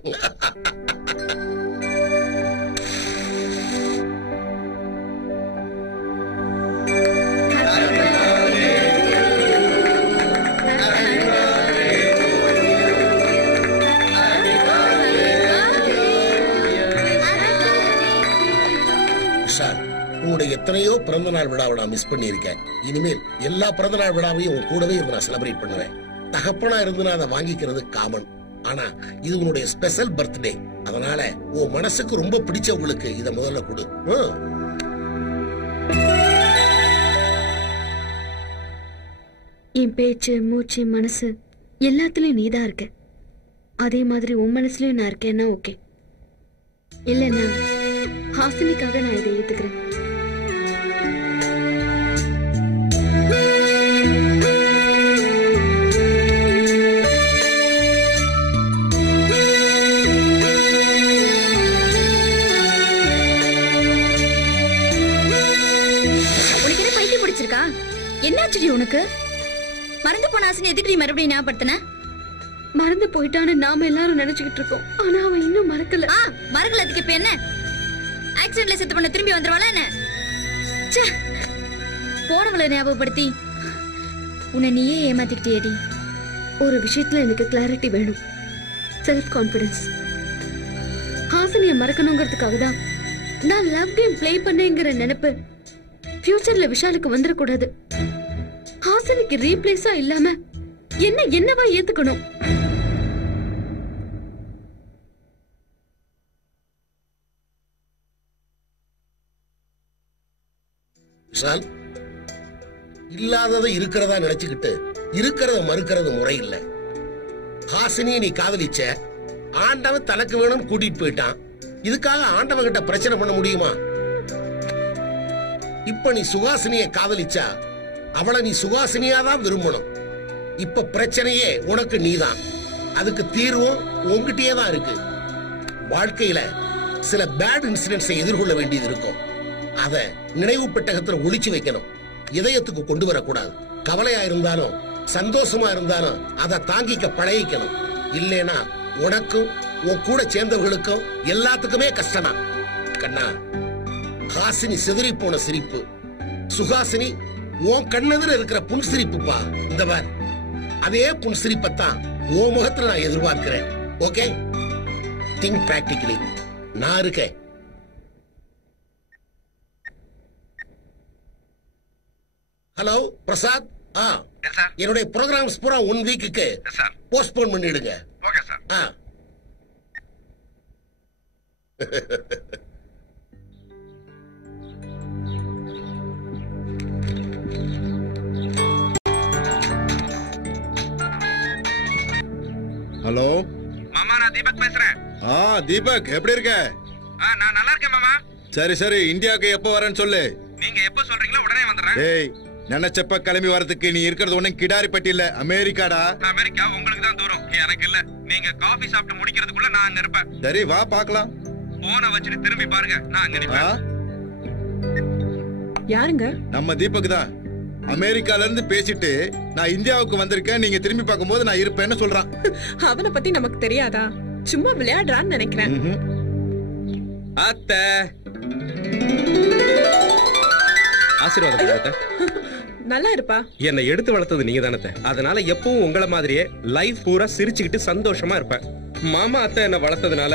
உன்னுடைய எத்தனையோ பிறந்த நாள் விழாவை நான் மிஸ் பண்ணியிருக்கேன். இனிமேல் எல்லா பிறந்த நாள் விழாவையும் உன் கூடவே இருந்து நான் செலிப்ரேட் பண்ணுவேன். தகப்பனா இருந்து நான் அதை வாங்கிக்கிறது காமன். ஆனா இது உன்னுடைய ஸ்பெஷல் பர்த்டே. அதனால உன் மனசுக்கு ரொம்ப பிடிச்சவங்களுக்கு இதை முதல்ல கொடு. என் பேச்சு, மூச்சு, மனசு எல்லாத்துலயும் நீதான் இருக்க. அதே மாதிரி உன் மனசுலயும் நான் இருக்கேன்னா ஓகே. இல்லைன்னா ஹாசினிக்காக நான் இதை ஏத்துக்கிறேன். உனக்கு என்ன பைத்தியம் பிடிச்சிருக்கா? என்னாச்சுடி உனக்கு? மறந்து போன ஹாசினி எதுக்கு நீ மறுபடியும் ஞாபகப்படுத்தின? மறந்து போயிட்டான்னு நாம எல்லாரும் நினைச்சுக்கிட்டு இருக்கோம். ஆனா அவன் இன்னும் மறக்கல. மறக்கல. அதுக்கு இப்ப என்ன? ஆக்சிடென்ட்ல செத்து பண்ண திரும்பி வந்துருவாளா என்ன? போனவளை ஞாபகப்படுத்தி உன்னை நீயே ஏமாத்திக்கிட்டேடி. ஒரு விஷயத்துல எனக்கு கிளாரிட்டி வேணும். Self confidence. ஹாசினிய மறக்கணுங்கிறதுக்காக தான் நான் லவ் கேம் பிளே பண்ணேங்கிற நினைப்பு ஃபியூச்சர்ல விஷாலுக்கு வந்துடக்கூடாது. ஹாசினிக்கு ரீப்ளேஸா இல்லாம என்னவா ஏத்துக்கணும். விஷால், இல்லாததை இருக்கிறதா நினைச்சுக்கிட்டு இருக்கிறத மறுக்கிறது முறை இல்ல. ஹாசினியை நீ காதலிச்ச, ஆண்டவன் தனக்கு வேணும் கூட்டிட்டு போயிட்டான். இதுக்காக ஆண்டவன் கிட்ட பிரச்சனை பண்ண முடியுமா? இப்ப நீ சுகாசினியை காதலிச்சா அவளை நீ சுகாசினியா தான் விரும்பணும். இப்ப பிரச்சனையே உனக்கு நீதான். அதுக்கு தீர்வும் உன்கிட்டயே தான் இருக்கு. வாழ்க்கையில சில பேட் இன்சிடென்ட்ஸை எதிர்கொள்ள வேண்டியது இருக்கும். அத நினைவு பெட்டகத்துல ஒளிச்சு வைக்கணும். இதயத்துக்கு கொண்டு வரக்கூடாது. கவலையா இருந்தாலும் சந்தோஷமா இருந்தாலும் அதை தாங்கிக்க பழகிக்கணும். இல்லைனா உனக்கும் உன் கூட சேர்ந்தவர்களுக்கும் எல்லாத்துக்குமே கஷ்டமா. கண்ணா, ஹாசினி சிதறி போன சிரிப்பு, சுகாசினி உன் கண்ணெதிர இருக்கிற புன்சிரிப்புப்பா. இந்த மாதிரி அதே புன்சிரிப்பத்தான் உன் முகத்துல நான் எதிர்பார்க்கிறேன். Okay, think practically. நான் இருக்கேன். ஹலோ பிரசாத். என்னுடைய ப்ரோக்ராம்ஸ் பூரா 1 வீக்குக்கு போஸ்ட்போன் பண்ணிடுங்க. Okay sir. ஹலோ மாமா, நான் தீபக் பேசுறேன். தீபக், எப்படி இருக்க? நான் நல்லா இருக்கேன் மாமா. சரி சரி, இந்தியாவுக்கு எப்போ வரேன்னு சொல்லு. நீங்க எப்ப சொல்றீங்களோ உடனே வந்துடுறேன். டேய், நினைச்சப்ப கிளம்பி வரதுக்கு நீ இருக்கிறது ஒண்ணும் கிடாரிப்பட்டி இல்ல, அமெரிக்காடா. அமெரிக்கா உங்களுக்கு தான் தூரம், எனக்கு இல்ல. நீங்க காபி சாப்பிட்டு முடிக்கிறதுக்குள்ள நான் அங்க இருப்பேன். சரி வா பாக்கலாம். போனை வச்சுட்டு திரும்பி பாருங்க, நான் அங்க நிப்பேன். யாருங்க? நம்ம தீபக் தான். அமெரிக்கால இருந்து பேசிட்டு நான் இந்தியாவுக்கு வந்திருக்கேன், நீங்க திரும்பி பார்க்கும்போது நான் இருப்பேன்னு சொல்றான். அவனை பத்தி நமக்கு தெரியாதா? சும்மா விளையாடுறான்னு நினைக்கிறேன். அத்தை, ஆசீர்வாதம். நல்லா இருப்பா. என்னை எடுத்து வளர்த்தது நீங்க தானே, அதனால எப்பவும் உங்கள மாதிரியே லைஃப் பூரா சிரிச்சுக்கிட்டு சந்தோஷமா இருப்பேன். மாமா அத்தை என்ன வளர்த்ததுனால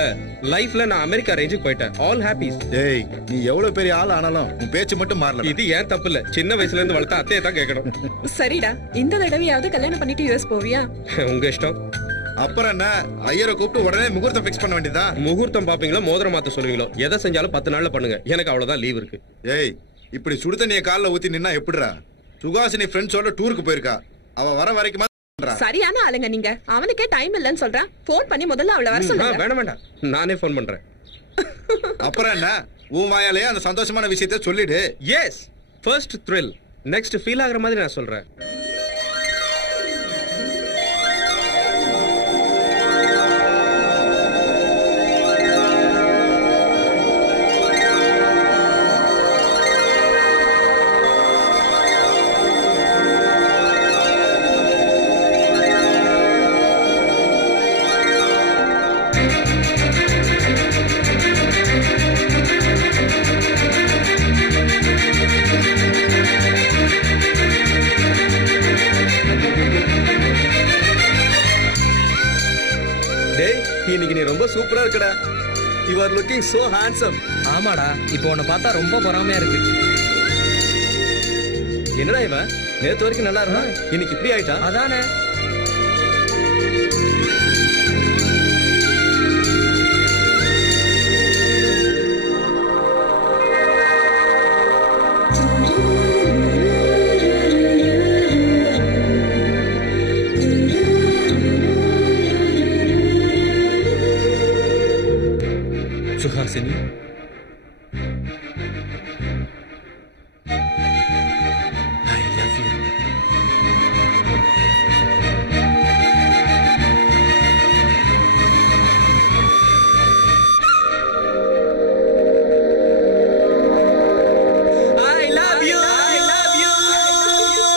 லைஃப்ல நான் அமெரிக்கா ரேஞ்சுக்கு போயிட்டேன். All hobbies. டேய், நீ எவ்வளவு பெரிய ஆள் ஆனாலும் உன் பேச்சு மட்டும் மாறல. இது ஏன் தப்பு இல்ல, சின்ன வயசுல இருந்து வளர்த்த அத்தையை தான் கேட்கணும். சரிடா, இந்த தடவையாவது கல்யாணம் பண்ணிட்டு யூஎஸ் போவியா? உங்க இஷ்டம். அப்புறம் என்ன, ஐயரை கூப்பிட்டு உடனே முகூர்த்தம் ஃபிக்ஸ் பண்ண வேண்டியதா? முகூர்த்தம் பாப்பீங்களோ மோதிரம் மாத்த சொல்லுவீங்களோ, எதை செஞ்சாலும் 10 நாள்ல பண்ணுங்க. எனக்கு அவ்வளவுதான் லீவ் இருக்கு. ஏய், இப்படி சுடு தண்ணிய கால்ல ஊத்தி நின்னா எப்படிடா? சுகாசினி ஃப்ரெண்ட்ஸோட டூருக்கு போயிருக்கா. அவ வர வரைக்கும் சரியான ஆளுங்க நீங்க. அவனுக்கே டைம் இல்லன்னு சொல்றான். போன் பண்ணி முதல்ல அவளை வர சொல்லுங்க. வேண்டாம் வேண்டாம், நானே போன் பண்றேன். அப்புறம் என்ன, உன் வாயாலேயே அந்த சந்தோஷமான விஷயத்தை சொல்லிடு. Yes, first thrill, next feel ஆகுற மாதிரி நான் சொல்றேன். டேய் இன்னைக்கு நீ ரொம்ப சூப்பரா இருக்கடா. You are looking so handsome. ஆமாடா, இப்போ உன்னை பார்த்தா ரொம்ப பொறாமையா இருக்கு. என்னடா இவன் நேத்து வரைக்கும் நல்லா இருந்தான், இன்னைக்கு இப்படி ஆயிட்டான். அதானே. Suhasini, I love you. I love you. I love you.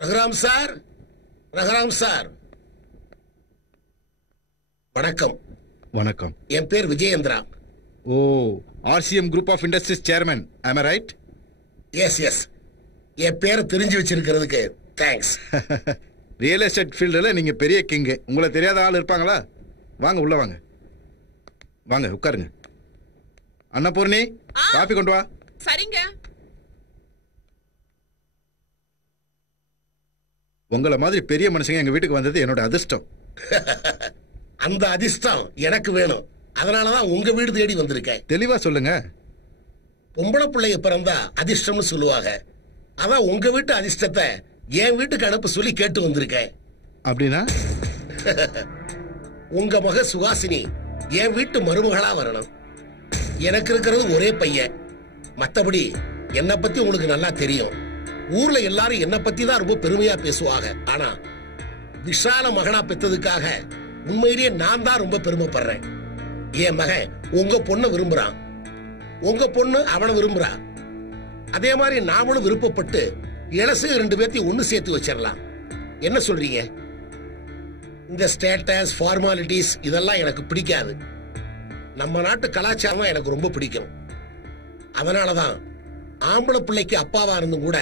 Raghuram sir, Raghuram sir, வணக்கம். வணக்கம். என் பேர் Vijayendra. Oh, RCM group of industries chairman. am I right? Yes yes, என் பேரை தெரிஞ்சு வச்சிருக்கிறதுக்கு தேங்க்ஸ். ரியல் எஸ்டேட் ஃபீல்டில் நீங்க பெரிய கிங்கு. உங்களை தெரியாத ஆள் இருப்பாங்களா? வாங்க உள்ள வாங்க. வாங்க உட்காருங்க. அன்னபூர்ணி, காபி கொண்டு வா. சரிங்க. உங்களை மாதிரி பெரிய மனுஷங்க எங்க வீட்டுக்கு வந்தது என்னோட அதிர்ஷ்டம். அந்த அதிர்ஷ்டம் எனக்கு வேணும். அதனாலதான் உங்க வீடு தேடி வந்திருக்கேன். தெளிவா சொல்லுங்க. பொம்பளை பிள்ளைய பிறந்தா அதிர்ஷ்டம்னு சொல்லுவாங்க. அதான் உங்க வீட்டு அதிர்ஷ்டத்தை என் வீட்டுக்கு அனுப்ப சொல்லி கேட்டு வந்திருக்கேன். அப்படின்னா உங்க மக சுகாசினி என் வீட்டு மருமகளா வரணும். எனக்கு இருக்கிறது ஒரே பையன். மத்தபடி என்னை பத்தி உங்களுக்கு நல்லா தெரியும். ஊர்ல எல்லாரும் என்னை பத்தி தான் ரொம்ப பெருமையா பேசுவாங்க. ஆனா விஷால மகனா பெற்றதுக்காக உண்மையிலேயே நான் தான் ரொம்ப பெருமைப்படுறேன். என் மகன் உங்க பொண்ணை விரும்புறான், உங்க பொண்ணு அவனை விரும்புறா. அதே மாதிரி நாமளும் விருப்பப்பட்டு இளசு 2 பேர்த்தையும் ஒண்ணு சேர்த்து வச்சிடலாம். என்ன சொல்றீங்க? இந்த ஸ்டேட்டஸ் ஃபார்மாலிட்டிஸ் இதெல்லாம் எனக்கு பிடிக்காது. நம்ம நாட்டு கலாச்சாரம் எனக்கு ரொம்ப பிடிக்கும். அதனாலதான் ஆம்பளை பிள்ளைக்கு அப்பாவா இருந்தும் கூட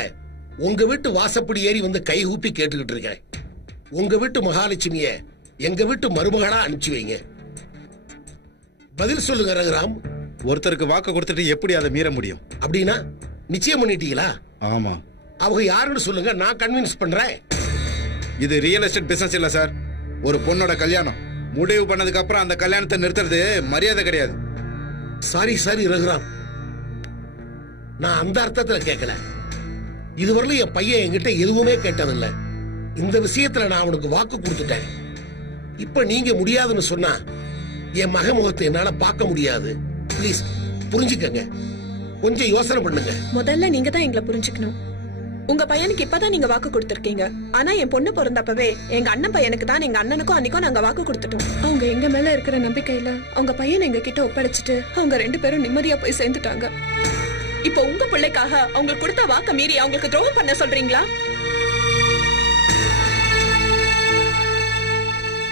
உங்க வீட்டு வாசப்படி ஏறி வந்து கை ஊப்பி கேட்டுக்கிட்டு இருக்கேன். உங்க வீட்டு மகாலட்சுமிய எங்க வீட்டு மருமகளா அனுப்பிச்சு வைங்க. பதில் சொல்லுங்க ரகுராம். ஒருத்தருக்கு வாக்கு கொடுத்துட்டு எப்படி அதை மீற முடியும்? அப்படின்னா நிச்சயம் பண்ணிட்டீங்களா? ஆமா. அவங்க யாருன்னு சொல்லுங்க, நான் கன்வின்ஸ் பண்றேன். இது ரியல் எஸ்டேட் பிசினஸ் இல்ல சார். ஒரு பொண்ணோட கல்யாணம் முடிவு பண்ணதுக்கு அப்புறம் அந்த கல்யாணத்தை நிறுத்துறது மரியாதை கிடையாது. சாரி சாரி ரகுராம், நான் அந்த அர்த்தத்துல கேட்கல. இதுவரையிலும் என் பையன் என்கிட்ட எதுவுமே கேட்டதில்லை. இந்த விஷயத்துல நான் அவனுக்கு வாக்கு கொடுத்துட்டேன். இப்ப நீங்க முடியாதுன்னு சொன்னா என் மக முகத்தை என்னால பார்க்க முடியாது. ப்ளீஸ் புரிஞ்சுக்கங்க, கொஞ்சம் யோசனை பண்ணுங்க. முதல்ல நீங்க தான் எங்களை புரிஞ்சுக்கணும். உங்க பையனுக்கு இப்பதான் நீங்க வாக்கு கொடுத்திருக்கீங்க. ஆனா என் பொண்ணு பிறந்தப்பவே எங்க அண்ணன் பையனுக்கு தான் எங்க அண்ணனுக்கும் அன்னைக்கும் நாங்க வாக்கு கொடுத்துட்டோம். அவங்க எங்க மேல இருக்கிற நம்பிக்கையில அவங்க பையனை எங்க கிட்ட ஒப்படைச்சிட்டு அவங்க 2 பேரும் நிம்மதியா போய் சேர்ந்துட்டாங்க. இப்ப உங்க பிள்ளைக்காக அவங்களுக்கு கொடுத்த வாக்க மீறி அவங்களுக்கு துரோகம் பண்ண சொல்றீங்களா?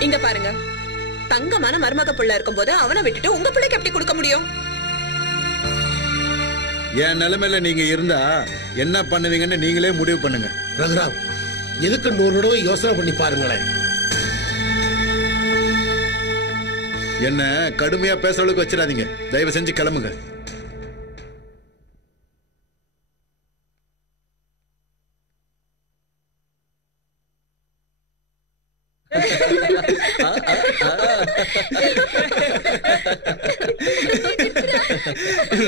இங்க பாருங்க, தங்கமான மருமக புள்ள இருக்கும் போது அவனை விட்டுட்டு உங்க பிள்ளைக்கு எப்படி கொடுக்க முடியும்? என் நிலைமையில நீங்க இருந்தா என்ன பண்ணுவீங்கன்னு நீங்களே முடிவு பண்ணுங்க. ரகுராம், எதுக்கு 100 தடவை யோசனை பண்ணி பாருங்களேன். என்ன கடுமையா பேசுற அளவுக்கு வச்சிடாதீங்க. தயவு செஞ்சு கிளம்புங்க.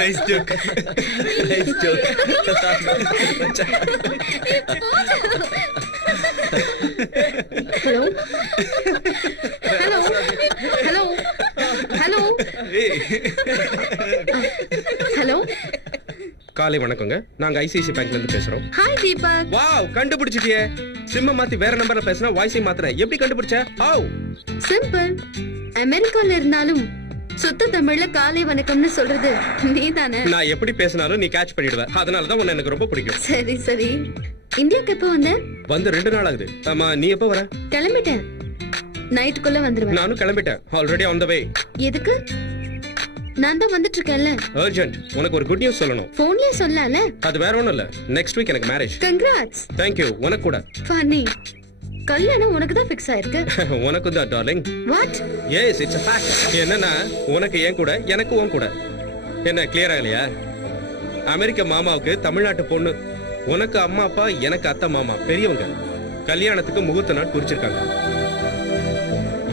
Nice joke. Nice joke. Hello, hello hello hello hello. காலை வணக்கங்க. நாங்க ஐசிஐசி பேங்க்ல இருந்து பேசுறோம். ஹாய் தீபக். வாவ், கண்டுபிடிச்சிட்டியே. சிம்ம மாத்தி வேற நம்பர்ல பேசினா வாய்ஸை மாத்துற. எப்படி கண்டுபிடிச்ச? ஹவ்? சிம்பிள். அமெரிக்கால இருந்தாலும் சுத்த தமிழ்ல காலை வணக்கம்னு சொல்றது நீதானே? நான் எப்படி பேசினாலும் நீ கேட்ச் பண்ணிடுவ. அதனால தான் உன்னை எனக்கு ரொம்ப பிடிக்கும். சரி சரி. இந்தியாக்கு எப்போ வந்த? வந்து 2 நாள் ஆகுது. ஆமா, நீ எப்போ வர? கிளம்பிட்டேன். நைட்டுக்குள்ள வந்துருவேன். நானும் கிளம்பிட்டேன். ஆல்ரெடி ஆன் தி வே. எதுக்கு? நான் தான் வந்துட்டு இருக்கேன்ல. அர்ஜென்ட். உனக்கு ஒரு குட் நியூஸ் சொல்லணும். போன்லயே சொல்லல. அது வேற ஒண்ணும் இல்ல. நெக்ஸ்ட் வீக் எனக்கு மேரேஜ். கங்க்ராட்ஸ். Thank you. உனக்கு கூட. ஃபன்னி. கல்யாணம் உனக்கு தான் ஃபிக்ஸ் ஆயிருக்கு. உனக்கு தான் darling. What? Yes, it's a fact. என்னன்னா உனக்கு ஏன் கூட, எனக்கு உன் கூட. என்ன கிளியர் ஆகலையா? அமெரிக்க மாமாவுக்கு தமிழ்நாட்டு பொண்ணு. உனக்கு அம்மா அப்பா, எனக்கு அத்தை மாமா, பெரியவங்க. கல்யாணத்துக்கு முகூர்த்த நாள் குறிச்சிருக்காங்க.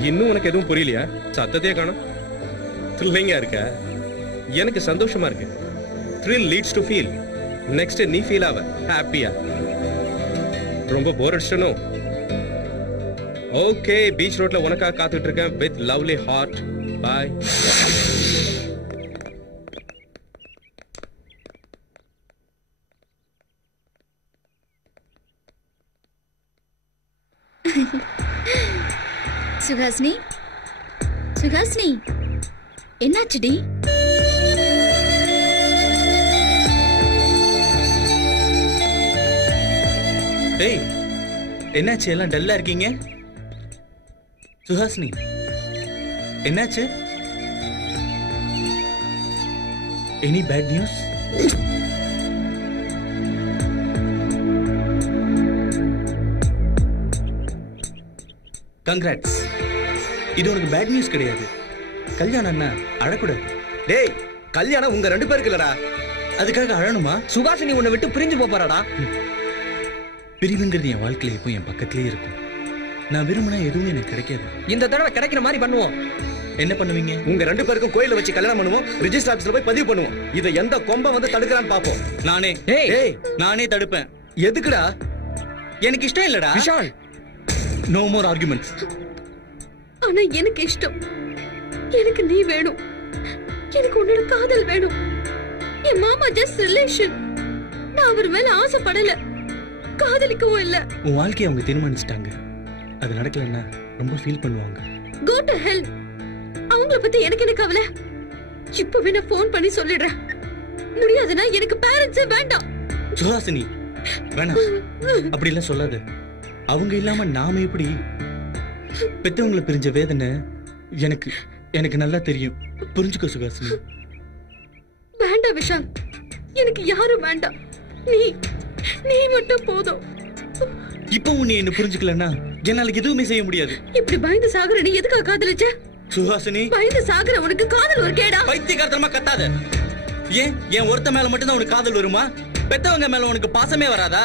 இன்னும் உனக்கு எதுவும் புரியலையா? சத்தத்தையே காணோம். த்ரில்லிங்கா இருக்க. எனக்கு சந்தோஷமா இருக்கு. Thrill leads to feel. Next நீ ஃபீல் ஆவ ஹாப்பியா. ரொம்ப போர் அடிச்சனும். ஓகே, பீச் ரோட்ல உனக்காக காத்துட்டு இருக்கேன் with lovely heart. Bye. Suhasini, Suhasini, என்னாச்சுடி? டேய், என்னாச்சு? எல்லாம் டல்லா இருக்கீங்க? சுஹாசினி, என்னாச்சு? Any bad news? கங்க்ராட்ஸ். இது உனக்கு பேட் நியூஸ் கிடையாது. கல்யாணம்னா அழக்கூடாது. டேய், கல்யாணம் உங்க 2 பேருக்கு இல்லடா. அதுக்காக அழணுமா? சுகாசினி உன்னை விட்டு பிரிஞ்சு போறாடா. பிரிவுங்கிறது என் வாழ்க்கையில இப்போ என் பக்கத்திலேயே இருக்கும். நான் விரும்பினா எதுவும் எனக்கு கிடைக்காது. இந்த தடவை கிடைக்கிற மாதிரி பண்ணுவோம். என்ன பண்ணுவீங்க? உங்க 2 பேருக்கும் கோயில வச்சு கல்யாணம் பண்ணுவோம். ரிஜிஸ்டர் ஆபீஸ்ல போய் பதிவு பண்ணுவோம். இத எந்த கொம்ப வந்து தடுக்கறான்னு பாப்போம். நானே தடுப்பேன். எதுக்குடா? எனக்கு இஷ்டம் இல்லடா. Vishal, no more arguments. ஆனா எனக்கு இஷ்டம். எனக்கு நீ வேணும். எனக்கு உன்னோட காதல் வேணும். என் மாமா ஜஸ்ட் ரிலேஷன். நான் அவர் மேல ஆசைப்படல, காதலிக்கவும் இல்ல. உன் வாழ்க்கையை அவங்க தீர்மானிச்சிட்டாங்க. அது நடக்கலன்னா ரொம்ப ஃபீல் பண்ணுவாங்க. Go to hell. அவங்கள பத்தி எனக்கு என்ன கவலை? இப்பவே நான் ஃபோன் பண்ணி சொல்லிடுறேன். முடியாதுன்னா எனக்கு பேரண்ட்ஸே வேண்டாம். சுஹாசினி, வேணாம். அப்படி எல்லாம் சொல்லாத. அவங்க இல்லாம நாம எப்படி? பெத்தவங்களை பிரிஞ்ச வேதனை எனக்கு நல்லா தெரியும். புரிஞ்சுக்கோ சுஹாசினி. வேண்டாம் விஷால், எனக்கு யாரும் வேண்டாம். நீ மட்டும் போதும். இப்போ நீ என்ன புரிஞ்சுக்கலன்னா என்னால எதுவுமே செய்ய முடியாது. இப்படி பயந்து சாகுற நீ எதுக்காக காதலிச்ச? சுஹாசினி, பயந்து சாகுற உனக்கு காதல் ஒரு கேடா? பைத்தியக்காரத்தனமா கத்தாத. ஏன் ஒருத்த மேல மட்டும் தான் உனக்கு காதல் வருமா? பெத்தவங்க மேல உனக்கு பாசமே வராதா?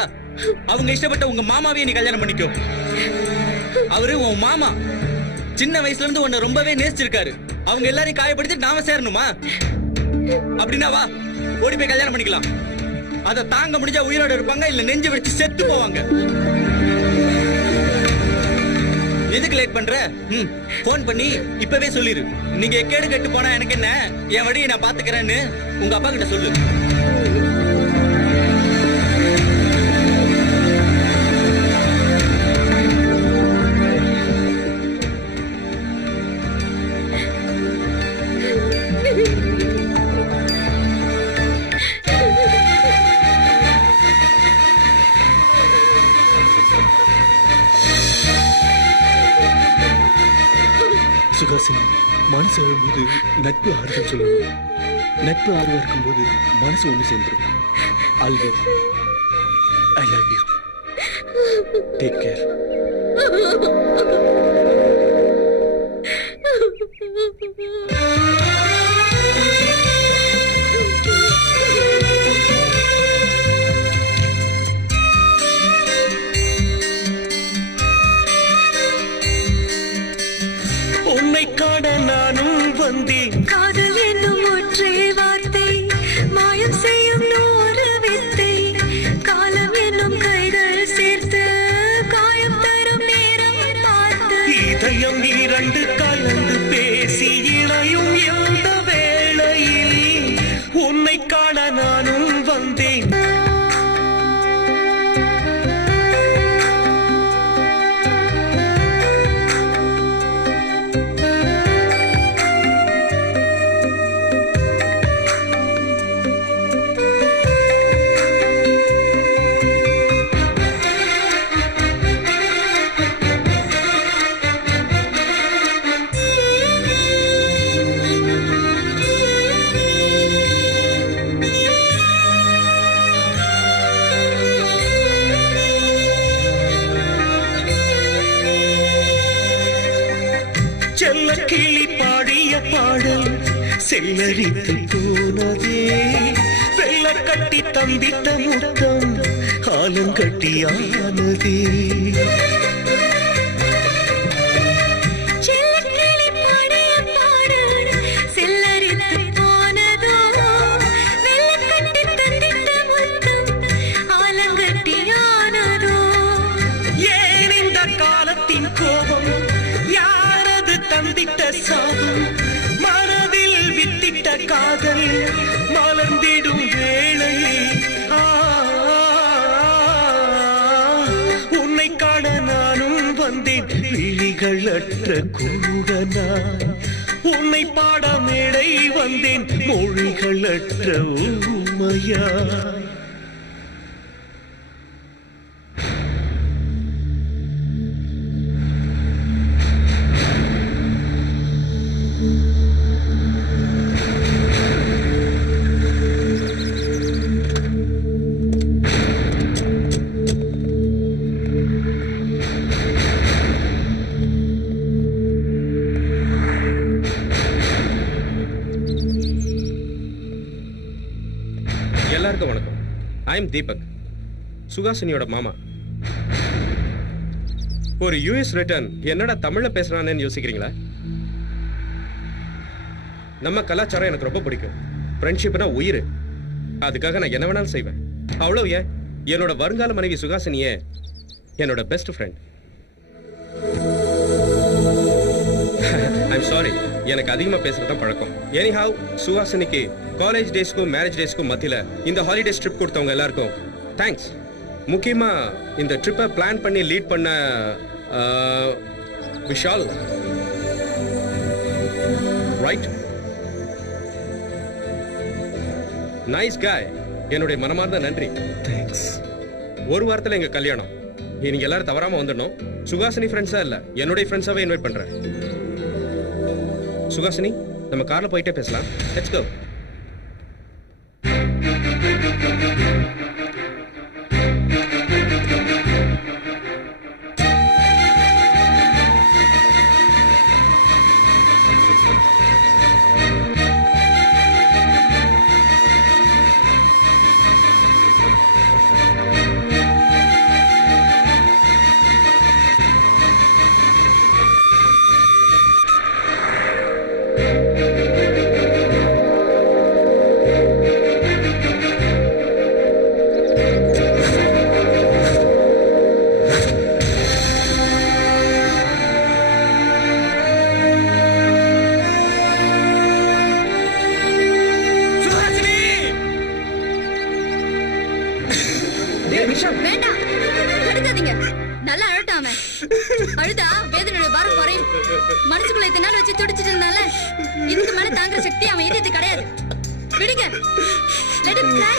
அவங்க இஷ்டப்பட்ட உங்க மாமாவே நீ கல்யாணம் பண்ணிக்கோ. அவரு உன் மாமா. சின்ன வயசுல இருந்து உன்னை ரொம்பவே நேசிச்சிருக்காரு. அவங்க எல்லாரையும் காயப்படுத்தி நாம சேரணுமா? அப்படின்னா வா, ஓடி போய் கல்யாணம் பண்ணிக்கலாம். அதை தாங்க முடிஞ்சா உயிரோட இருப்பாங்க, இல்ல நெஞ்சு வச்சு செத்து போவாங்க. எதுக்கு லேட் பண்ற? போன் பண்ணி இப்பவே சொல்லிரு. நீங்க எக்கேடு கெட்டு போனா எனக்கு என்ன, என் வழியை நான் பாத்துக்கிறேன்னு உங்க அப்பா கிட்ட சொல்லு. சுகாசினி, மனசு அழும்போது நட்பு ஆறுதல் சொல்லணும். நட்பு ஆறுதல் இருக்கும்போது மனசு ஒண்ணு சேர்ந்துடும். Always I love you. Take care. உன்னை காண நானும் வந்தேன். காதல் என்னும் ஒற்றை வார்த்தை மாயம் செய்யும் நூறு வித்தை. காலம் என்னும் கைகள் சேர்த்து காயம் தரும் நேரம் பார்த்து இதயம் இரண்டு கலந்து பேசி இணையும் எந்த வேளையில் உன்னை காண நானும் வந்தேன். செல்ல கிளி பாடிய பாடல் செல்லரித்து போனதே, வெள்ள கட்டி தந்தித்த முத்தம் ஆலங்கட்டியானதே. ஏன் இந்த காலத்தின் கோபம் யாரது தந்திட்ட சாபம், மனதில் வித்திட்ட காதல் மலர்ந்திடும் வேளையில் உன்னை காண நானும் வந்தேன். விழிகளற்ற குருடனாய் உன்னை பாட மேடை வந்தேன், மொழிகளற்ற ஊமையாய். எல்லாருக்கும் வணக்கம். ஐ எம் தீபக், சுகாசினியோட மாமா. ஒரு யூஎஸ் ரிட்டர்ன் என்னடா தமிழ்ல பேசுறானேன்னு யோசிக்கிறீங்களா? நம்ம கலாச்சாரம் எனக்கு ரொம்ப பிடிக்கும். ஃப்ரெண்ட்ஷிப்னா உயிர். அதுக்காக நான் என்ன வேணாலும் செய்வேன். அவ்வளவு ஏன், என்னோட வருங்கால மனைவி சுகாசினியே என்னோட பெஸ்ட் ஃப்ரெண்ட். ஐம் சாரி, எனக்கு அதிகமா பேசுறது பழக்கம். எனிஹவ், சுஹாசினிக்கு காலேஜ் டேஸ்க்கும் மேரேஜ் டேஸ்க்கும் மத்தியில இந்த ஹாலிடே ட்ரிப் கொடுத்தவங்க எல்லாருக்கும் தேங்க்ஸ். முக்கியமா இந்த ட்ரிப்பை பிளான் பண்ணி லீட் பண்ண விஷால், ரைட், நைஸ் காய், என்னுடைய மனமார்ந்த நன்றி. தேங்க்ஸ். ஒரு வாரத்துல எங்க கல்யாணம். நீங்க எல்லாரும் தவறாம வந்துடணும். சுகாசினி ஃப்ரெண்ட்ஸா இல்ல, என்னுடைய ஃப்ரெண்ட்ஸாவே இன்வைட் பண்றேன். சுகாசினி, நம்ம கார்ல போயிட்டே பேசலாம். Let's go. வேண்டாம், தடுக்காதீங்க. நல்லா அழட்டாம அழுதா வேதனையோட பாரம் குறையும். மனசுக்குள்ள இத்தனை நாள் வச்சு துடிச்சிட்டு இருந்தால இதுக்கு மேல தாங்குற சக்தி அவன் இதயத்துக்கு கிடையாது. விடுங்க. Let him cry.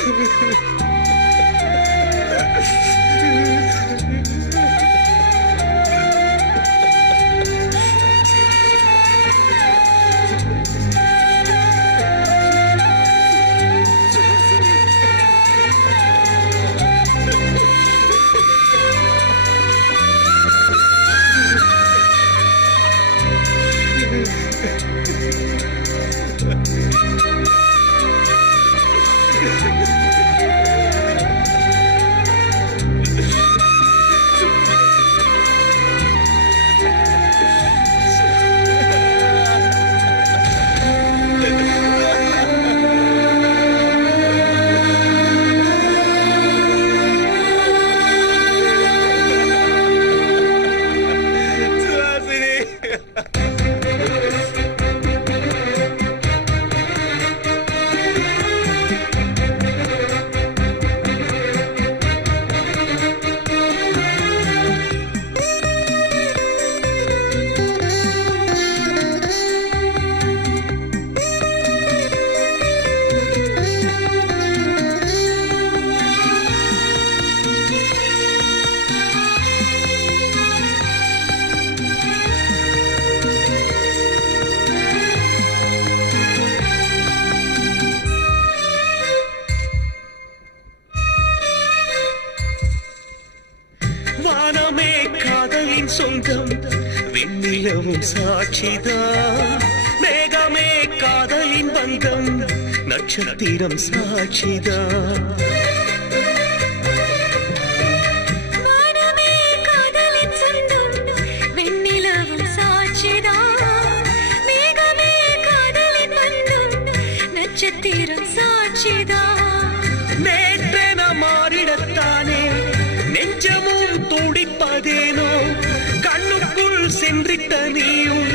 பந்தம் வெண்ணிலவும் சாட்சிதான் மேகமே காதலின் பந்தம் நட்சத்திரம் சாட்சிதான் நேற்றென மாறிடத்தானே நெஞ்சமும் துடிப்பதேனோ கண்ணுக்குள் சென்றிட்ட நீயும்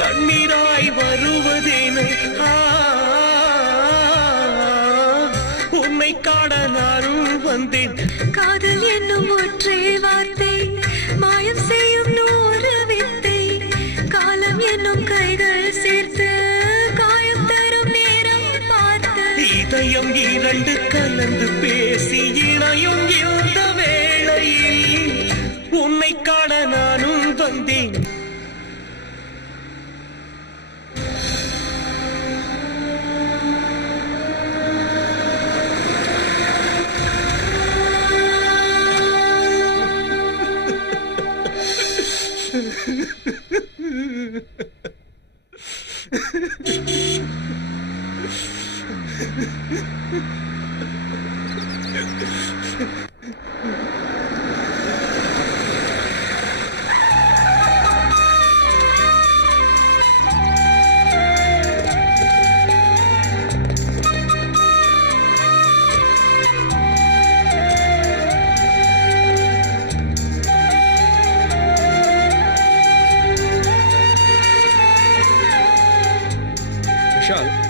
கண்ணீராய் வருவதேனோ உன்னை காண நானும் வந்தேன் காதல் என்னும் ஒற்றை வார்த்தை மாயம் செய்யும் நூறு வித்தை காலம் என்னும் கைகள் சேர்த்து காயம் தரும் நேரம் பார்த்து இதயம் இரண்டு கலந்து பேசி இணையும் இந்த வேளையில் உன்னை காண நானும் வந்தேன்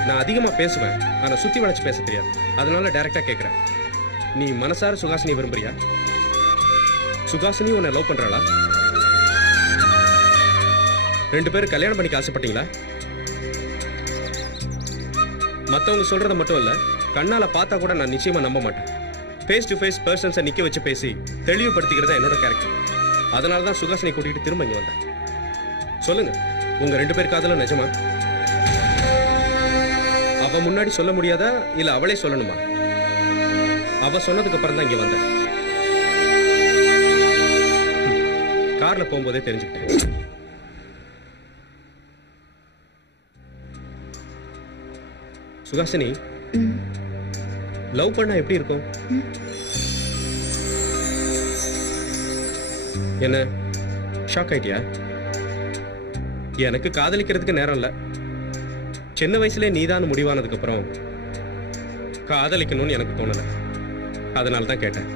நான் அதிகமா பேசுவேன், ஆனா சுத்தி வளைச்சு பேச தெரியாது. அதனால டைரக்டா கேக்குறேன், நீ மனசார சுகாசினி விரும்புறியா? சுகாசினி உன்னை லவ் பண்றாளா? ரெண்டு பேரும் கல்யாணம் பண்ணிக்க ஆசைப்பட்டீங்களா? மத்தவங்க சொல்றத மட்டும் இல்ல, கண்ணால பார்த்தா கூட நான் நிச்சயமா நம்ப மாட்டேன். ஃபேஸ் டு ஃபேஸ் பர்சன்ஸை நிக்க வச்சு பேசி தெளிவுபடுத்திக்கிறதா என்னோட கேரக்டர். அதனால தான் சுகாசினி கூட்டிட்டு திரும்ப இங்க வந்தேன். சொல்லுங்க, உங்க ரெண்டு பேர் காதலும் நிஜமா? அவ முன்னாடி சொல்ல முடியாதா, இல்ல அவளே சொல்லணுமா? அவ சொன்னதுக்கு அப்புறம் தான் இங்க வந்த. கார்ல போகும்போதே தெரிஞ்சுக்கிட்டேன். சுகாசினி, லவ் பண்ணா எப்படி இருக்கும்? என்ன ஷாக் ஆயிட்டியா? எனக்கு காதலிக்கிறதுக்கு நேரம் இல்ல. சின்ன வயசுல நீதான் முடிவானதுக்கு அப்புறம் காதலிக்கணும்னு எனக்கு தோணல. அதனால தான் கேட்டேன்.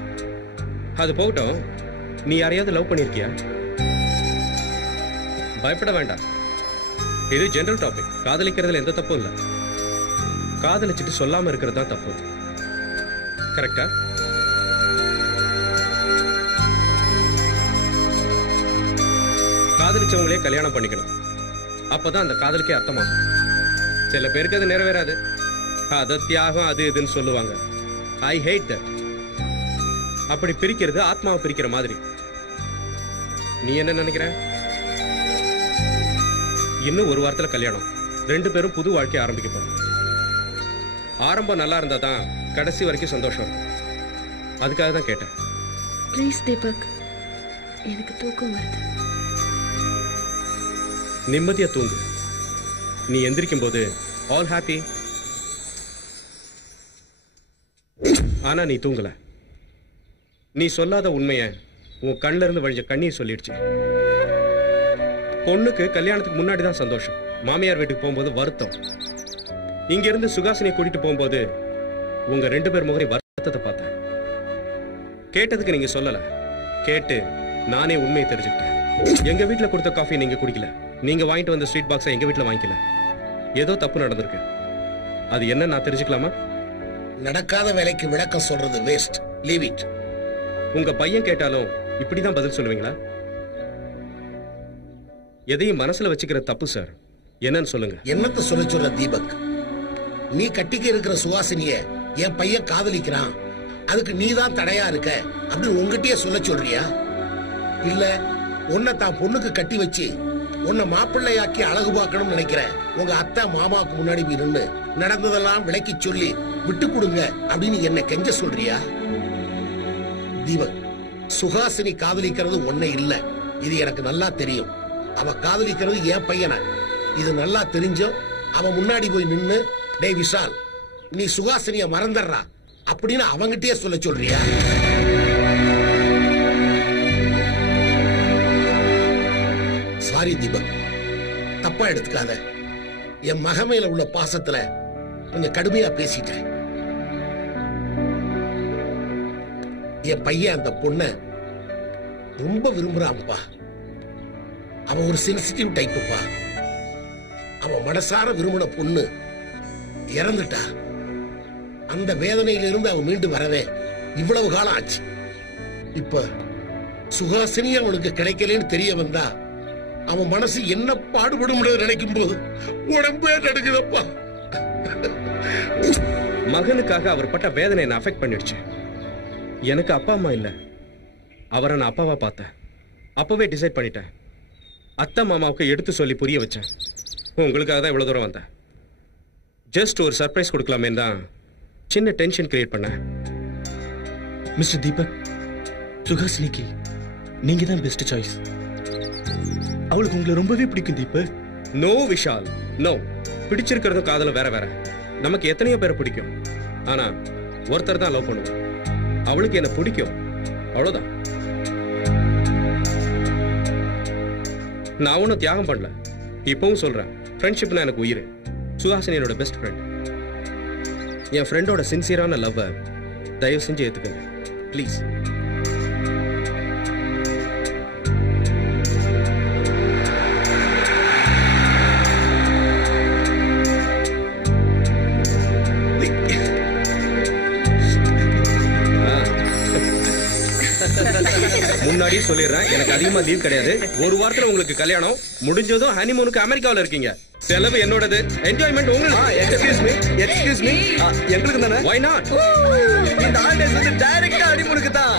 அது போகட்டும், நீ யாரையாவது லவ் பண்ணிருக்கியா? பயப்பட வேண்டாம், இது ஜெனரல் டாபிக். காதலிக்கிறதுல எந்த தப்பும் இல்லை. காதலிச்சுட்டு சொல்லாம இருக்கிறது தான் தப்பு. கரெக்டா? காதலிச்சவங்களே கல்யாணம் பண்ணிக்கணும், அப்பதான் அந்த காதலுக்கே அர்த்தமாகும். சில பேருக்கு அது நிறைவேறாது, அது தியாகம் அது இதுன்னு சொல்லுவாங்க. ஐ ஹேட் தட். அப்படி பிரிக்கிறது ஆத்மாவை பிரிக்கிற மாதிரி. நீ என்ன நினைக்கிற? இன்னும் ஒரு வாரத்துல கல்யாணம், ரெண்டு பேரும் புது வாழ்க்கையை ஆரம்பிக்க போறோம். ஆரம்பம் நல்லா இருந்தா தான் கடைசி வரைக்கும் சந்தோஷம் இருக்கும். அதுக்காக தான் கேட்டேன். ப்ளீஸ் தீபக், எனக்கு தூக்கம் வருது. நிம்மதியா தூங்கு. நீ எந்திரிக்கும் போது ஆல் ஹாப்பி. ஆனா நீ தூங்கல. நீ சொல்லாத உண்மைய உன் கண்ணுல இருந்து வழிஞ்ச கண்ணீர் சொல்லிடுச்சு. பொண்ணுக்கு கல்யாணத்துக்கு முன்னாடி தான் சந்தோஷம், மாமியார் வீட்டுக்கு போகும்போது வருத்தம். இங்க இருந்து சுகாசினியை கூட்டிட்டு போகும்போது உங்க ரெண்டு பேர் முகரை வருத்தத்தை பார்த்தேன். கேட்டதுக்கு நீங்க சொல்லல, கேட்டு நானே உண்மையை தெரிஞ்சுக்கிட்டேன். எங்க வீட்டுல கொடுத்த காஃபி நீங்க குடிக்கல, நீங்க வாங்கிட்டு வந்த ஸ்வீட் பாக்ஸை எங்க வீட்டுல வாங்கிக்கல. ஏதோ தப்பு நடந்திருக்கு. அது என்ன நான் தெரிஞ்சுக்கலாமா? நடக்காத வேலைக்கு விளக்கம் சொல்றது வேஸ்ட். Leave it. உங்க பையன் கேட்டாலும் இப்படிதான் பதில் சொல்லுவீங்களா? எதையும் மனசுல வச்சுக்கிற தப்பு சார். என்னன்னு சொல்லுங்க. என்னத்த சொல்ல தீபக்? நீ கட்டிக்க இருக்கிற சுவாசினிய என் பையன் காதலிக்கிறான், அதுக்கு நீதான் தடையா இருக்க அப்படின்னு உங்ககிட்டயே சொல்ல சொல்றியா? இல்ல உன்னை தான் பொண்ணுக்கு கட்டி வச்சு உன்னை மாப்பிள்ளையாக்கி அழகு பார்க்கணும்னு நினைக்கிறேன் உங்க அத்தை மாமாவுக்கு முன்னாடி போய் நின்று நடந்ததெல்லாம் விளக்கி சொல்லி விட்டு கொடுங்க அப்படின்னு என்ன கெஞ்ச சொல்றியா? தீபக், சுகாசினி காதலிக்கிறது ஒண்ணே இல்ல, இது எனக்கு நல்லா தெரியும். அவ காதலிக்கிறது என் பையனை. இது நல்லா தெரிஞ்சும் அவன் முன்னாடி போய் நின்னு, டேய் விஷால், நீ சுகாசினிய மறந்துடுறா அப்படின்னு அவங்கிட்டயே சொல்ல சொல்றியா? சாரி தீபக், தப்பா எடுத்துக்காத. என் மகமையில உள்ள பாசத்துல கொஞ்சம் கடுமையா பேசிட்டேன். என் பையன் அந்த பொண்ண ரொம்ப விரும்புறான்ப்பா. அவன் ஒரு சென்சிட்டிவ் டைப்புப்பா. அவன் மனசார விரும்பின பொண்ணு இறந்துட்டா. அந்த வேதனையில இருந்து அவன் மீண்டு வரவே இவ்வளவு காலம் ஆச்சு. இப்ப சுகாசினி அவனுக்கு கிடைக்கலன்னு தெரிய வந்தா அவன் மனசு என்ன பாடுபடும் நினைக்கும் போது உடம்பே நடுக்குதப்பா. மகனுக்காக அவர் பட்ட வேதனை என்ன அஃபெக்ட் பண்ணிடுச்சு. எனக்கு அப்பா அம்மா இல்ல, அவரை நான் அப்பாவா பார்த்தேன். அப்பவே டிசைட் பண்ணிட்டேன். அத்தை மாமாவுக்கு எடுத்து சொல்லி புரிய வச்சேன். உங்களுக்காக தான் இவ்வளவு தூரம் வந்தேன். ஜஸ்ட் ஒரு சர்ப்ரைஸ் கொடுக்கலாமே தான் சின்ன டென்ஷன் கிரியேட் பண்ணேன். மிஸ்டர் தீபக், சுகாசினிக்கு நீங்க தான் பெஸ்ட் சாய்ஸ். அவளுக்கு உங்களை ரொம்பவே பிடிக்கும் தீபக். No Vishal, no. பிடிச்சிருக்கிறதும் காதலும் வேற வேற. நமக்கு எத்தனையோ பேரை பிடிக்கும், ஆனா ஒருத்தர் தான் லவ் பண்ணுவோம். அவளுக்கு என்ன பிடிக்கும், அவ்வளவுதான். நான் ஒன்னும் தியாகம் பண்ணல. இப்பவும் சொல்றேன், ஃப்ரெண்ட்ஷிப்னா எனக்கு உயிர். சுஹாசினி என்னோட பெஸ்ட் ஃப்ரெண்ட். என் ஃப்ரெண்டோட சின்சியரான லவ்வை தயவு செஞ்சு ஏத்துக்கங்க ப்ளீஸ். முன்னாடியே சொல்லிடுறேன், எனக்கு அதிகமா லீவ் கிடையாது. ஒரு வாரத்துல உங்களுக்கு கல்யாணம் முடிஞ்சதும் ஹனிமூனுக்கு அமெரிக்காவில் இருக்கீங்க. செலவு என்னோடது, என்ஜாய்மெண்ட் உங்களுக்கு. எக்ஸ்கியூஸ் மீ, எங்களுக்கு தானே? Why not? இந்த ஹாலிடேஸ் வந்து டைரக்டா ஹனிமூனுக்கு தான்.